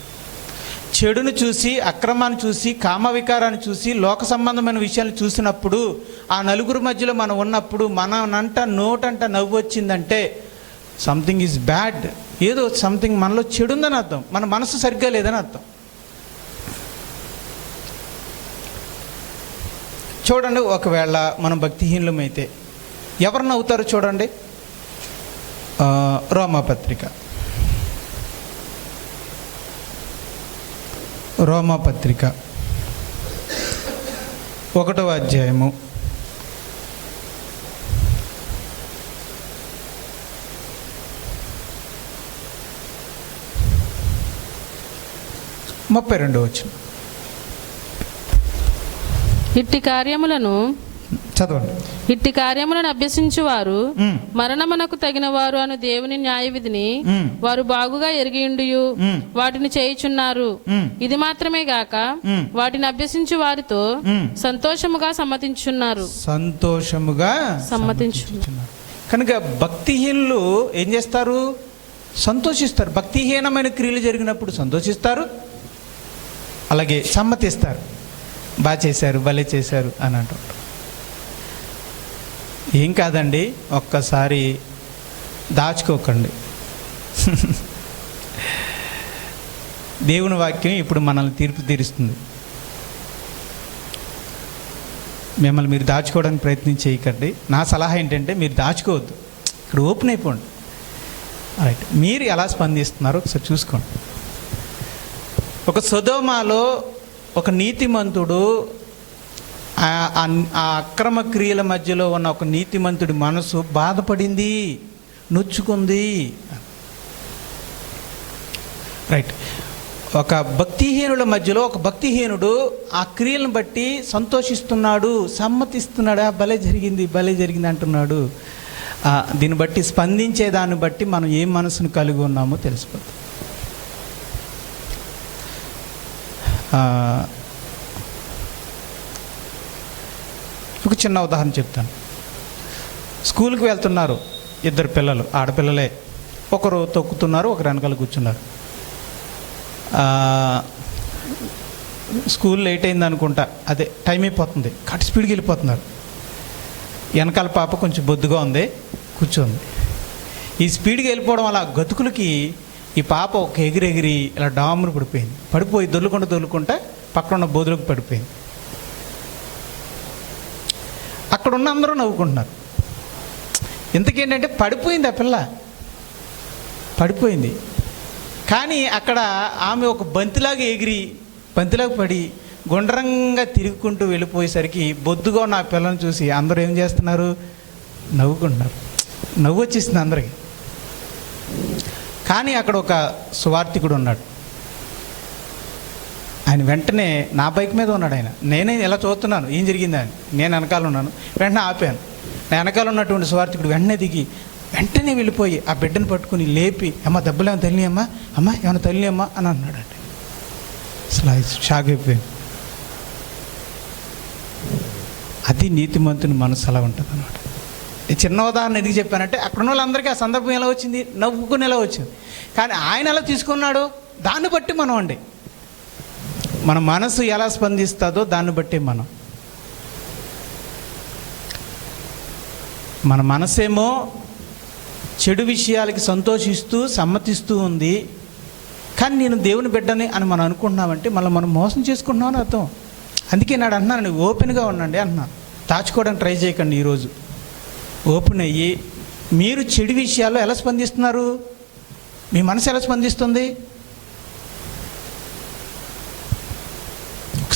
చెడును చూసి, అక్రమాన్ని చూసి, కామ వికారాన్ని చూసి, లోక సంబంధమైన విషయాలు చూసినప్పుడు, ఆ నలుగురు మధ్యలో మనం ఉన్నప్పుడు మనంట నోటంట నవ్వు వచ్చిందంటే సంథింగ్ ఈజ్ బ్యాడ్, ఏదో సంథింగ్ మనలో చెడు ఉందని అర్థం, మన మనసు సరిగ్గా లేదని అర్థం. చూడండి, ఒకవేళ మనం భక్తిహీనులమైతే ఎవరు నవ్వుతారో చూడండి. రోమాపత్రిక 1వ అధ్యాయము 32వ వచనం ఇట్టి కార్యములను చదవండి. ఇట్టి కార్యములను అభ్యసించువారు మరణమునకు తగిన వారు అను దేవుని న్యాయ విధిని వారు బాగుగా ఎరిగియుండియు వాటిని చేయుచున్నారు. ఇది మాత్రమే గాక వాటిని అభ్యసించు వారితో సంతోషముగా సమ్మతించున్నారు. కనుక భక్తిహీనులు ఏం చేస్తారు? సంతోషిస్తారు. భక్తిహీనమైన క్రియలు జరిగినప్పుడు సంతోషిస్తారు, అలాగే సమ్మతిస్తారు. బాగా చేశారు, భలే చేశారు అని అంటారు. ఏం కాదండి, ఒక్కసారి దాచుకోకండి. దేవుని వాక్యం ఇప్పుడు మనల్ని తీర్పు తీరుస్తుంది. మిమ్మల్ని మీరు దాచుకోవడానికి ప్రయత్నం చేయకండి. నా సలహా ఏంటంటే మీరు దాచుకోవద్దు, ఇక్కడ ఓపెన్ అయిపోండి. రైట్, మీరు ఎలా స్పందిస్తున్నారో ఒకసారి చూసుకోండి. ఒక సొదొమలో ఒక నీతిమంతుడు, ఆ అక్రమ క్రియల మధ్యలో ఉన్న ఒక నీతిమంతుడి మనసు బాధపడింది, నొచ్చుకుంది. రైట్, ఒక భక్తిహీనుల మధ్యలో ఒక భక్తిహీనుడు ఆ క్రియలను బట్టి సంతోషిస్తున్నాడు, సమ్మతిస్తున్నాడు. భలే జరిగింది, భలే జరిగింది అంటున్నాడు. దీన్ని బట్టి స్పందించే దాన్ని బట్టి మనం ఏం మనసును కలిగి ఉన్నామో తెలిసిపోతుంది. ఒక చిన్న ఉదాహరణ చెప్తాను. స్కూల్కి వెళ్తున్నారు ఇద్దరు పిల్లలు, ఆడపిల్లలే. ఒకరు తొక్కుతున్నారు, ఒకరు వెనకాల కూర్చున్నారు. స్కూల్ లేట్ అయింది అనుకుంటా, అదే టైం అయిపోతుంది, కట్ స్పీడ్కి వెళ్ళిపోతున్నారు. వెనకాల పాప కొంచెం బొద్దుగా ఉంది, కూర్చోంది. ఈ స్పీడ్కి వెళ్ళిపోవడం వల్ల గతుకులకి ఈ పాప ఒక ఎగిరెగిరి ఇలా డామును పడిపోయి దొల్లుకుంటా పక్కన ఉన్న బోధులకు పడిపోయింది. అక్కడ ఉన్న అందరూ నవ్వుకుంటున్నారు. ఎందుకేంటంటే పడిపోయింది, ఆ పిల్ల పడిపోయింది. కానీ అక్కడ ఆమె ఒక బంతిలాగా ఎగిరి బంతిలాగా పడి గుండ్రంగా తిరుగుకుంటూ వెళ్ళిపోయేసరికి బొద్దుగా ఉన్న ఆ పిల్లని చూసి అందరూ ఏం చేస్తున్నారు? నవ్వుకుంటున్నారు. నవ్వు వచ్చేసింది అందరికి. కానీ అక్కడ ఒక సువార్థికుడు ఉన్నాడు. ఆయన వెంటనే నా బైక్ మీద ఉన్నాడు. ఆయన నేనే ఎలా చూస్తున్నాను ఏం జరిగిందని, నేను వెనకాల ఉన్నాను. వెంటనే ఆపాను. నా వెనకాల ఉన్నటువంటి సువార్థికుడు వెంటనే వెళ్ళిపోయి ఆ బిడ్డను పట్టుకుని లేపి, అమ్మ దెబ్బలు ఏమైనా తల్లియమ్మా, అమ్మ ఏమైనా తల్లియమ్మా అని అన్నాడండి. అసలు షాక్ అయిపోయింది. అది నీతిమంతుని మనసు అలా ఉంటుంది అన్నమాట. ఈ చిన్న ఉదాహరణ ఎందుకు చెప్పానంటే అక్కడ వాళ్ళందరికీ ఆ సందర్భం ఎలా వచ్చింది? నవ్వుకుని ఎలా వచ్చింది. కానీ ఆయన ఎలా తీసుకున్నాడో దాన్ని బట్టి మనం అండి, మన మనసు ఎలా స్పందిస్తుందో దాన్ని బట్టి మన మనసేమో చెడు విషయాలకి సంతోషిస్తూ సమ్మతిస్తూ ఉంది. కానీ నేను దేవుని బిడ్డని అని మనం అనుకుంటున్నామంటే మనం మోసం చేసుకుంటున్నామని అర్థం. అందుకే నాడు అంటున్నాను, ఓపెన్గా ఉండండి అంటున్నాను. దాచుకోవడానికి ట్రై చేయకండి. ఈరోజు ఓపెన్ అయ్యి మీరు చెడు విషయాల్లో ఎలా స్పందిస్తున్నారు? మీ మనసు ఎలా స్పందిస్తుంది?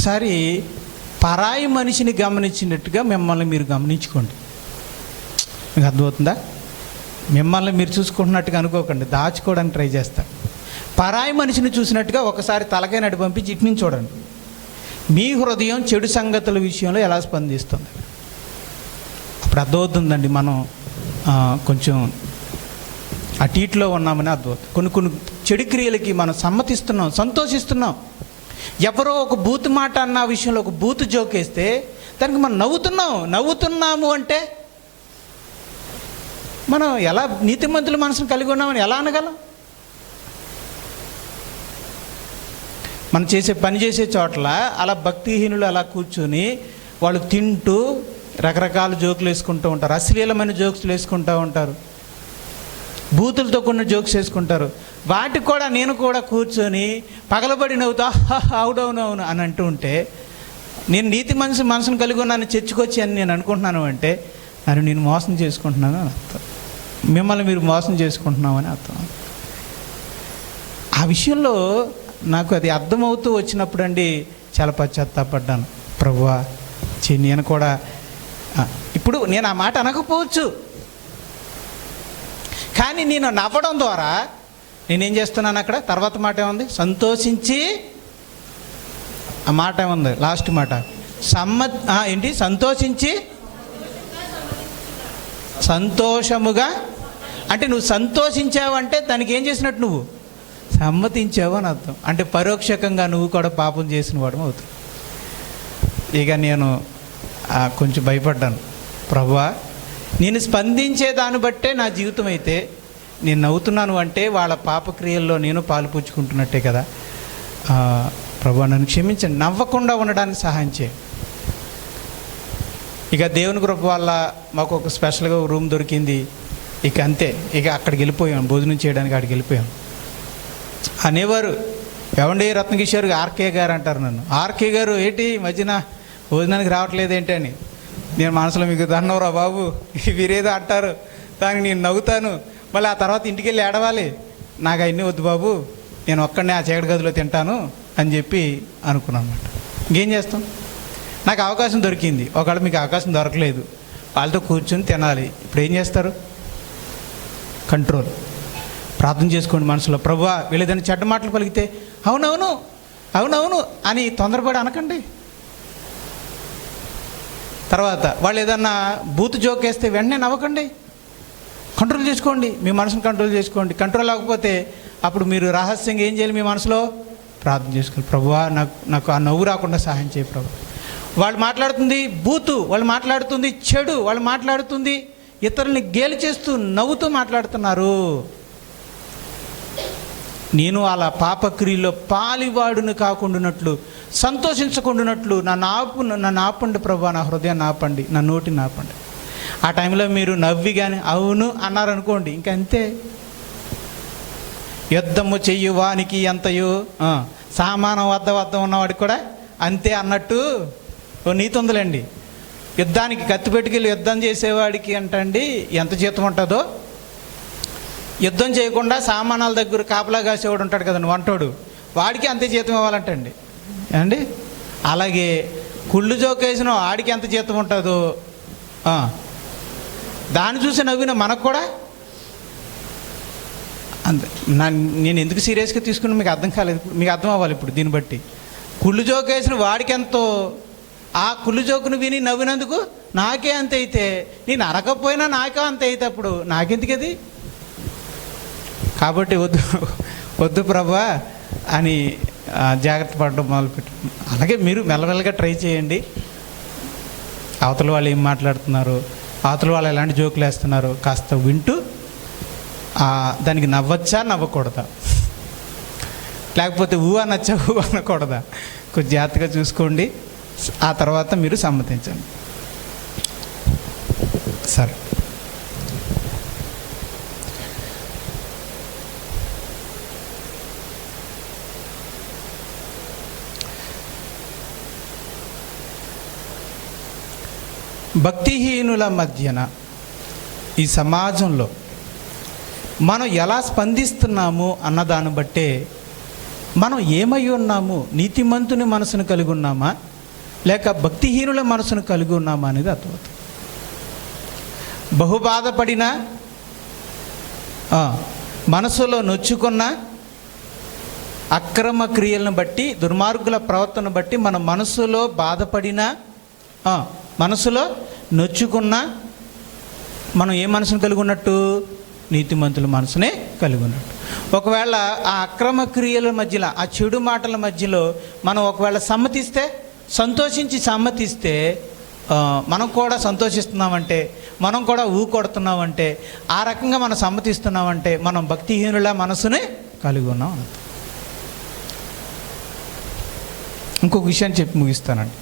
ఒకసారి పరాయి మనిషిని గమనించినట్టుగా మిమ్మల్ని మీరు గమనించుకోండి. మీకు అర్థమవుతుందా? మిమ్మల్ని మీరు చూసుకుంటున్నట్టుగా అనుకోకండి, దాచుకోవడానికి ట్రై చేస్తారు. పరాయి మనిషిని చూసినట్టుగా ఒకసారి తలకాయ నడి పంపించి ఇటు నుంచి చూడండి. మీ హృదయం చెడు సంగతుల విషయంలో ఎలా స్పందిస్తుంది? అప్పుడు అర్థమవుతుందండి మనం కొంచెం అటీట్లో ఉన్నామని అర్థమవుతుంది. కొన్ని చెడు క్రియలకి మనం సమ్మతిస్తున్నాం, సంతోషిస్తున్నాం. ఎవరో ఒక బూతు మాట అన్న విషయంలో ఒక బూతు జోకేస్తే దానికి మనం నవ్వుతున్నాము అంటే మనం ఎలా నీతిమంతుల మనసును కలిగి ఉన్నామని ఎలా అనగలం? మనం పని చేసే చోట్ల అలా భక్తిహీనులు అలా కూర్చొని వాళ్ళు తింటూ రకరకాల జోకులు వేసుకుంటూ ఉంటారు, అశ్లీలమైన జోక్స్లు వేసుకుంటూ ఉంటారు, బూతులతో కొన్ని జోక్స్ వేసుకుంటారు. వాటికి కూడా నేను కూడా కూర్చొని పగలబడి నవ్వుతా అవుడవునవును అని అంటూ ఉంటే నేను నీతి మనసును కలిగి ఉన్నాను, చర్చకొచ్చి అని నేను అనుకుంటున్నాను అంటే నేను మోసం చేసుకుంటున్నాను అని అర్థం. మిమ్మల్ని మీరు మోసం చేసుకుంటున్నామని అర్థం. ఆ విషయంలో నాకు అది అర్థమవుతూ వచ్చినప్పుడు అండి చాలా పశ్చాత్తాపడ్డాను. ప్రభువా, నేను కూడా ఇప్పుడు నేను ఆ మాట అనకపోవచ్చు, కానీ నేను నవ్వడం ద్వారా నేనేం చేస్తున్నాను? అక్కడ తర్వాత మాట ఏముంది? సంతోషించి, ఆ మాట ఏముంది? లాస్ట్ మాట ఏంటి? సంతోషించి సంతోషముగా, అంటే నువ్వు సంతోషించావంటే దానికి ఏం చేసినట్టు? నువ్వు సమ్మతించావు అని అర్థం. అంటే పరోక్షకంగా నువ్వు కూడా పాపం చేసిన వాడు అవుతుంది. ఇక నేను కొంచెం భయపడ్డాను. ప్రభువా, నేను స్పందించే దాన్ని బట్టే నా జీవితం అయితే నేను నవ్వుతున్నాను అంటే వాళ్ళ పాపక్రియల్లో నేను పాలుపుచ్చుకుంటున్నట్టే కదా. ప్రభువా, నన్ను క్షమించండి, నవ్వకుండా ఉండడానికి సహాయం చేయి. ఇక దేవుని కృప వల్ల మాకు ఒక స్పెషల్గా రూమ్ దొరికింది. ఇక అంతే, ఇక అక్కడికి వెళ్ళిపోయాం, భోజనం చేయడానికి అక్కడికి వెళ్ళిపోయాం. అనేవారు, ఎవండి రత్నకిషోర్ ఆర్కే గారు అంటారు నన్ను. ఆర్కే గారు ఏంటి మధ్యన భోజనానికి రావట్లేదు ఏంటి అని. నేను మనసులో మీకు దన్నవరా బాబు, వీరేదో అంటారు, దానికి నేను నవ్వుతాను, మళ్ళీ ఆ తర్వాత ఇంటికి వెళ్ళి ఏడవాలి. నాకు అవన్నీ వద్దు బాబు, నేను ఒక్కడనే ఆ చీకటి గదిలో తింటాను అని చెప్పి అనుకున్నాను అన్నమాట. ఇంకేం చేస్తాం? నాకు అవకాశం దొరికింది, ఒకవేళ మీకు అవకాశం దొరకలేదు, వాళ్ళతో కూర్చొని తినాలి. ఇప్పుడు ఏం చేస్తారు? కంట్రోల్. ప్రార్థన చేసుకోండి మనసులో, ప్రభువా వీళ్ళేదైనా చెడ్డ మాటలు పలికితే అవునవును అని తొందరపడి అనకండి. తర్వాత వాళ్ళు ఏదన్నా బూతు జోకేస్తే వెంటనే నవ్వకండి, కంట్రోల్ చేసుకోండి, మీ మనసును కంట్రోల్ చేసుకోండి. కంట్రోల్ అవ్వకపోతే అప్పుడు మీరు రహస్యంగా ఏం చేయాలి? మీ మనసులో ప్రార్థన చేసుకోండి, ప్రభువా నాకు ఆ నవ్వు రాకుండా సహాయం చేయి ప్రభు. వాళ్ళు మాట్లాడుతుంది బూతు, వాళ్ళు మాట్లాడుతుంది చెడు, వాళ్ళు మాట్లాడుతుంది ఇతరుల్ని గేలి చేస్తూ నవ్వుతూ మాట్లాడుతున్నారు. నేను అలా పాపక్రియలో పాలివాడును కాకుండానట్లు, సంతోషించకుండానట్లు నన్ను ఆపండి ప్రభా, నా హృదయాన్ని ఆపండి, నా నోటిని ఆపండి. ఆ టైంలో మీరు నవ్వి కానీ అవును అన్నారనుకోండి, ఇంకా అంతే. యుద్ధము చెయ్యువానికి ఎంతయో సామానం వద్ద ఉన్నవాడికి కూడా అంతే అన్నట్టు ఓ నీతి ఉందిలేండి. యుద్ధానికి కత్తి పెట్టుకెళ్ళి యుద్ధం చేసేవాడికి అంటండి ఎంత జీతం ఉంటుందో, యుద్ధం చేయకుండా సామానాల దగ్గర కాపలా కాసేవాడు ఉంటాడు కదండి, వంటోడు, వాడికి అంతే జీతం ఇవ్వాలంటండి అండి. అలాగే కుళ్ళు జోకేసిన వాడికి ఎంత జీతం ఉంటుందో దాన్ని చూసి నవ్విన మనకు కూడా అంతే. నేను ఎందుకు సీరియస్గా తీసుకున్నా మీకు అర్థం కాలేదు, మీకు అర్థం అవ్వాలి ఇప్పుడు దీన్ని బట్టి. కుళ్ళు జోకేసిన వాడికి ఎంతో, ఆ కుళ్ళు జోకును విని నవ్వినందుకు నాకే అంత అయితే, నేను అనకపోయినా నాకే అంత అయితే అప్పుడు నాకెందుకు అది? కాబట్టి వద్దు ప్రభా అని జాగ్రత్త పడడం మొదలుపెట్టు. అలాగే మీరు మెల్లమెల్లగా ట్రై చేయండి. అవతల వాళ్ళు ఏం మాట్లాడుతున్నారు, అవతల వాళ్ళు ఎలాంటి జోకులు వేస్తున్నారు కాస్త వింటూ దానికి నవ్వచ్చా నవ్వకూడదా, లేకపోతే అనొచ్చా అనకూడదా, కొంచెం జాగ్రత్తగా చూసుకోండి. ఆ తర్వాత మీరు సమ్మతించండి. సరే, భక్తిహీనుల మధ్యన ఈ సమాజంలో మనం ఎలా స్పందిస్తున్నాము అన్నదాన్ని బట్టే మనం ఏమై ఉన్నాము? నీతిమంతుని మనసును కలిగి ఉన్నామా, లేక భక్తిహీనుల మనసును కలిగి ఉన్నామా అనేది అర్థమవుతుంది. బహుబాధపడిన, మనసులో నొచ్చుకున్న, అక్రమ క్రియలను బట్టి, దుర్మార్గుల ప్రవర్తన బట్టి మన మనసులో బాధపడిన, మనసులో నొచ్చుకున్న, మనం ఏ మనసును కలిగి ఉన్నట్టు? నీతిమంతుల మనసునే కలిగి ఉన్నట్టు. ఒకవేళ ఆ అక్రమ క్రియల మధ్యలో, ఆ చెడు మాటల మధ్యలో మనం ఒకవేళ సంతోషించి సమ్మతిస్తే, మనం కూడా సంతోషిస్తున్నామంటే, మనం కూడా ఊకొడుతున్నామంటే, ఆ రకంగా మనం సమ్మతిస్తున్నామంటే మనం భక్తిహీనుల మనసునే కలిగి ఉన్నాం అంత. ఇంకొక విషయాన్ని చెప్పి ముగిస్తానండి.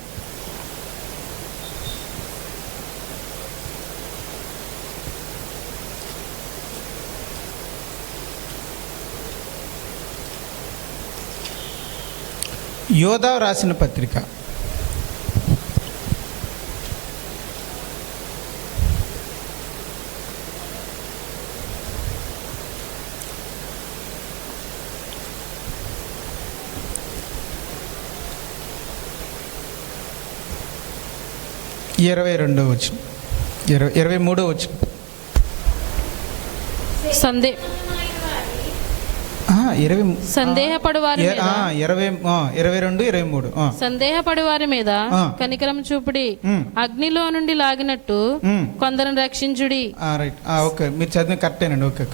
యోధా రాసిన పత్రిక 22వ వచనం, 23వ వచనం. సందేహపడు వారి మీద 22, 23. సందేహపడు వారి మీద కనికరం చూపుడి, అగ్నిలో నుండి లాగినట్టు కొందరిని రక్షించుడి. ఓకే, మీరు చదివిన కరెక్టేనండి. ఓకే.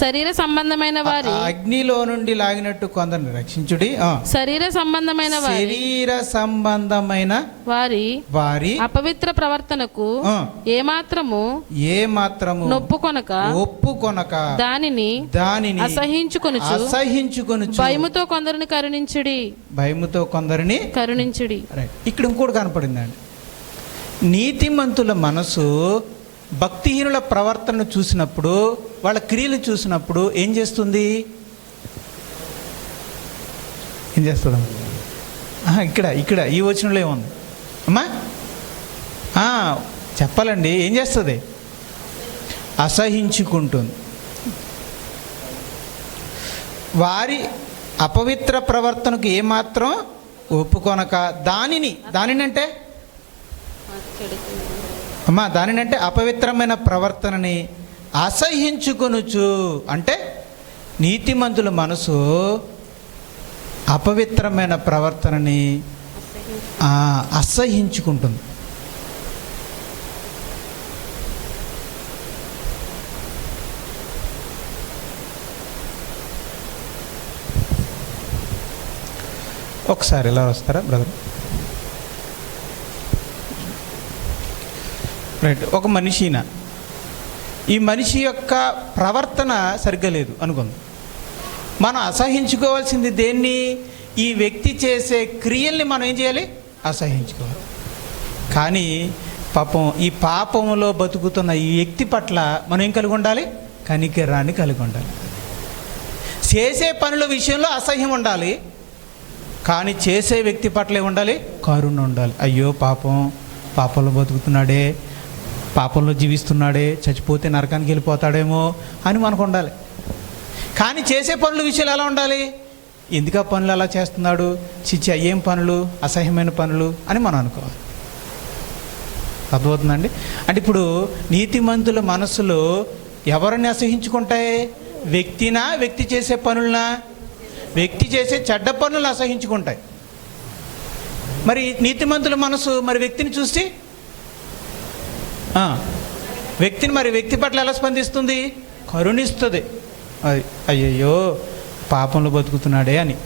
శరీర సంబంధమైన వారి, అగ్నిలో నుండి లాగినట్టు కొందరిని రక్షించుడి. శరీర సంబంధమైన వారి అపవిత్ర ప్రవర్తనకు ఏమాత్రము ఒప్పుకొనక దానిని అసహించుకొనుచు భయముతో కొందరిని కరుణించుడి. ఇక్కడ ఇంకోటి కనపడిందండి. నీతిమంతుల మనసు భక్తిహీనుల ప్రవర్తనను చూసినప్పుడు, వాళ్ళ క్రియలు చూసినప్పుడు ఏం చేస్తుంది? ఇక్కడ ఈ వచనంలో ఏముంది అమ్మా? చెప్పాలండి. ఏం చేస్తుంది? అసహించుకుంటుంది. వారి అపవిత్ర ప్రవర్తనకు ఏమాత్రం ఒప్పుకొనక దానిని అంటే అపవిత్రమైన ప్రవర్తనని అసహించుకొనుచు. అంటే నీతిమంతుల మనసు అపవిత్రమైన ప్రవర్తనని అసహించుకుంటుంది. ఒకసారి ఎలా వస్తారా బ్రదర్? రైట్. ఒక మనిషిన ఈ మనిషి యొక్క ప్రవర్తన సరిగ్గా లేదు అనుకుందాం. మనం అసహించుకోవాల్సింది దేన్ని? ఈ వ్యక్తి చేసే క్రియల్ని మనం ఏం చేయాలి? అసహించుకోవాలి. కానీ పాపం ఈ పాపంలో బతుకుతున్న ఈ వ్యక్తి పట్ల మనం ఏం కలిగి ఉండాలి? కనికరాన్ని కలిగి ఉండాలి. చేసే పనుల విషయంలో అసహ్యం ఉండాలి, కానీ చేసే వ్యక్తి పట్ల ఉండాలి? కరుణ ఉండాలి. అయ్యో పాపంలో బతుకుతున్నాడే, పాపంలో జీవిస్తున్నాడే, చచ్చిపోతే నరకానికి వెళ్ళిపోతాడేమో అని మనకు ఉండాలి. కానీ చేసే పనుల విషయాలు ఎలా ఉండాలి? ఎందుకు ఆ పనులు అలా చేస్తున్నాడు, చిచ్చి ఏం పనులు, అసహ్యమైన పనులు అని మనం అనుకోవాలి. అర్థమవుతుందండి? అంటే ఇప్పుడు నీతిమంతుల మనసులో ఎవరిని అసహించుకుంటాయి? వ్యక్తినా, వ్యక్తి చేసే పనులనా? వ్యక్తి చేసే చెడ్డ పనులు అసహించుకుంటాయి. మరి నీతిమంతుల మనసు మరి వ్యక్తిని చూసి వ్యక్తి పట్ల ఎలా స్పందిస్తుంది? కరుణిస్తుంది. అది అయ్యయ్యో పాపంలో బతుకుతున్నాడే అని.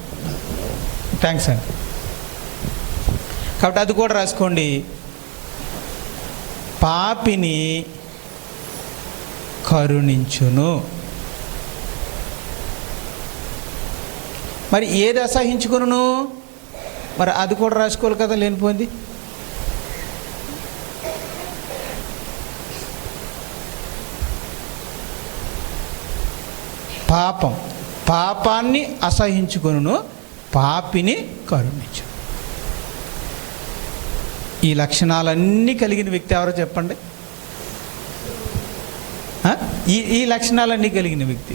థ్యాంక్స్ అండి. కాబట్టి అది కూడా రాసుకోండి. పాపిని కరుణించును. మరి ఏది అసహించుకును? మరి అది కూడా రాసుకోవాలి కదా, లేనిపోయింది. పాపాన్ని అసహించుకును, పాపిని కరుణించు. ఈ లక్షణాలన్నీ కలిగిన వ్యక్తి ఎవరో చెప్పండి? ఈ లక్షణాలన్నీ కలిగిన వ్యక్తి.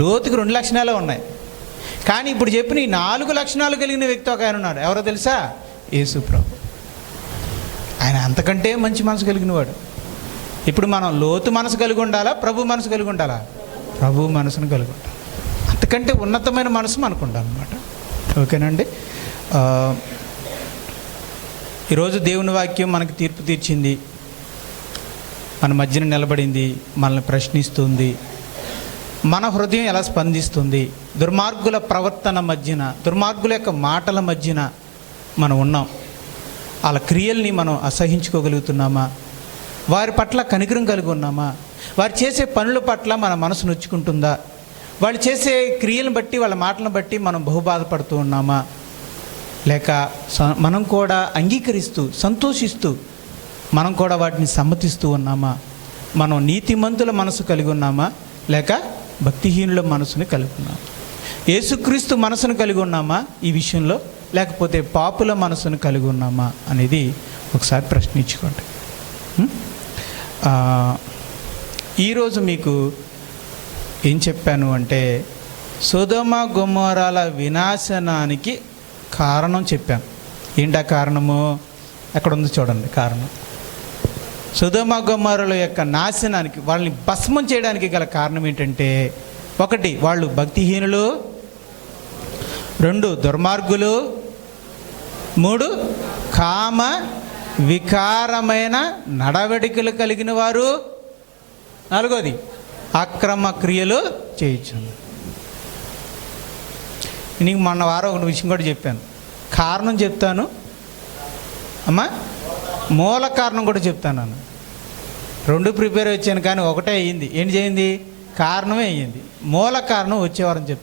లోతుకి 2 లక్షణాలే ఉన్నాయి, కానీ ఇప్పుడు చెప్పిన ఈ 4 లక్షణాలు కలిగిన వ్యక్తి ఒక ఆయన ఉన్నారు. ఎవరో తెలుసా? యేసు ప్రభు. ఆయన అంతకంటే మంచి మనసు కలిగిన వాడు. ఇప్పుడు మనం లోతు మనసు కలిగి ఉండాలా, ప్రభు మనసు కలిగి ఉండాలా? ప్రభు మనసును కలిగి ఉండాలి. అంతకంటే ఉన్నతమైన మనసు మనకు ఉండాలన్నమాట. ఓకేనండి. ఈరోజు దేవుని వాక్యం మనకి తీర్పు తీర్చింది, మన మధ్యన నిలబడింది, మనల్ని ప్రశ్నిస్తుంది, మన హృదయం ఎలా స్పందిస్తుంది, దుర్మార్గుల ప్రవర్తన మధ్యన, దుర్మార్గుల యొక్క మాటల మధ్యన మనం ఉన్నాం. వాళ్ళ క్రియల్ని మనం అసహించుకోగలుగుతున్నామా? వారి పట్ల కనికరం కలిగి ఉన్నామా? వారు చేసే పనుల పట్ల మన మనసు నొచ్చుకుంటుందా? వాళ్ళు చేసే క్రియలను బట్టి, వాళ్ళ మాటలను బట్టి మనం బహుబాధపడుతూ ఉన్నామా? లేక మనం కూడా అంగీకరిస్తూ సంతోషిస్తూ మనం కూడా వాటిని సమ్మతిస్తూ ఉన్నామా? మనం నీతిమంతుల మనసు కలిగి ఉన్నామా, లేక భక్తిహీనుల మనసుని కలిగి ఉన్నామా? యేసుక్రీస్తు మనసును కలిగి ఉన్నామా ఈ విషయంలో, లేకపోతే పాపుల మనసును కలిగి ఉన్నామా అనేది ఒకసారి ప్రశ్నించుకోండి. ఈరోజు మీకు ఏం చెప్పాను అంటే, సొదొమ గొమొర్రాల వినాశనానికి కారణం చెప్పాను. ఏంటా కారణము? ఎక్కడ ఉంది చూడండి. కారణం సొదొమ గొమొర్రాల యొక్క నాశనానికి, వాళ్ళని భస్మం చేయడానికి గల కారణం ఏంటంటే, 1 వాళ్ళు భక్తిహీనులు, 2 దుర్మార్గులు, 3 కామ వికారమైన నడవడికలు కలిగిన వారు, 4 అక్రమ క్రియలు చేయించున్నారు. నీకు మొన్న వారం ఒక విషయం కూడా చెప్పాను. కారణం చెప్తాను అమ్మా, మూల కారణం కూడా చెప్తాను. 2 ప్రిపేర్ వచ్చాను కానీ ఒకటే అయ్యింది. ఏంటి చేయింది? కారణమే అయ్యింది. మూల కారణం వచ్చేవారని చెప్తాను.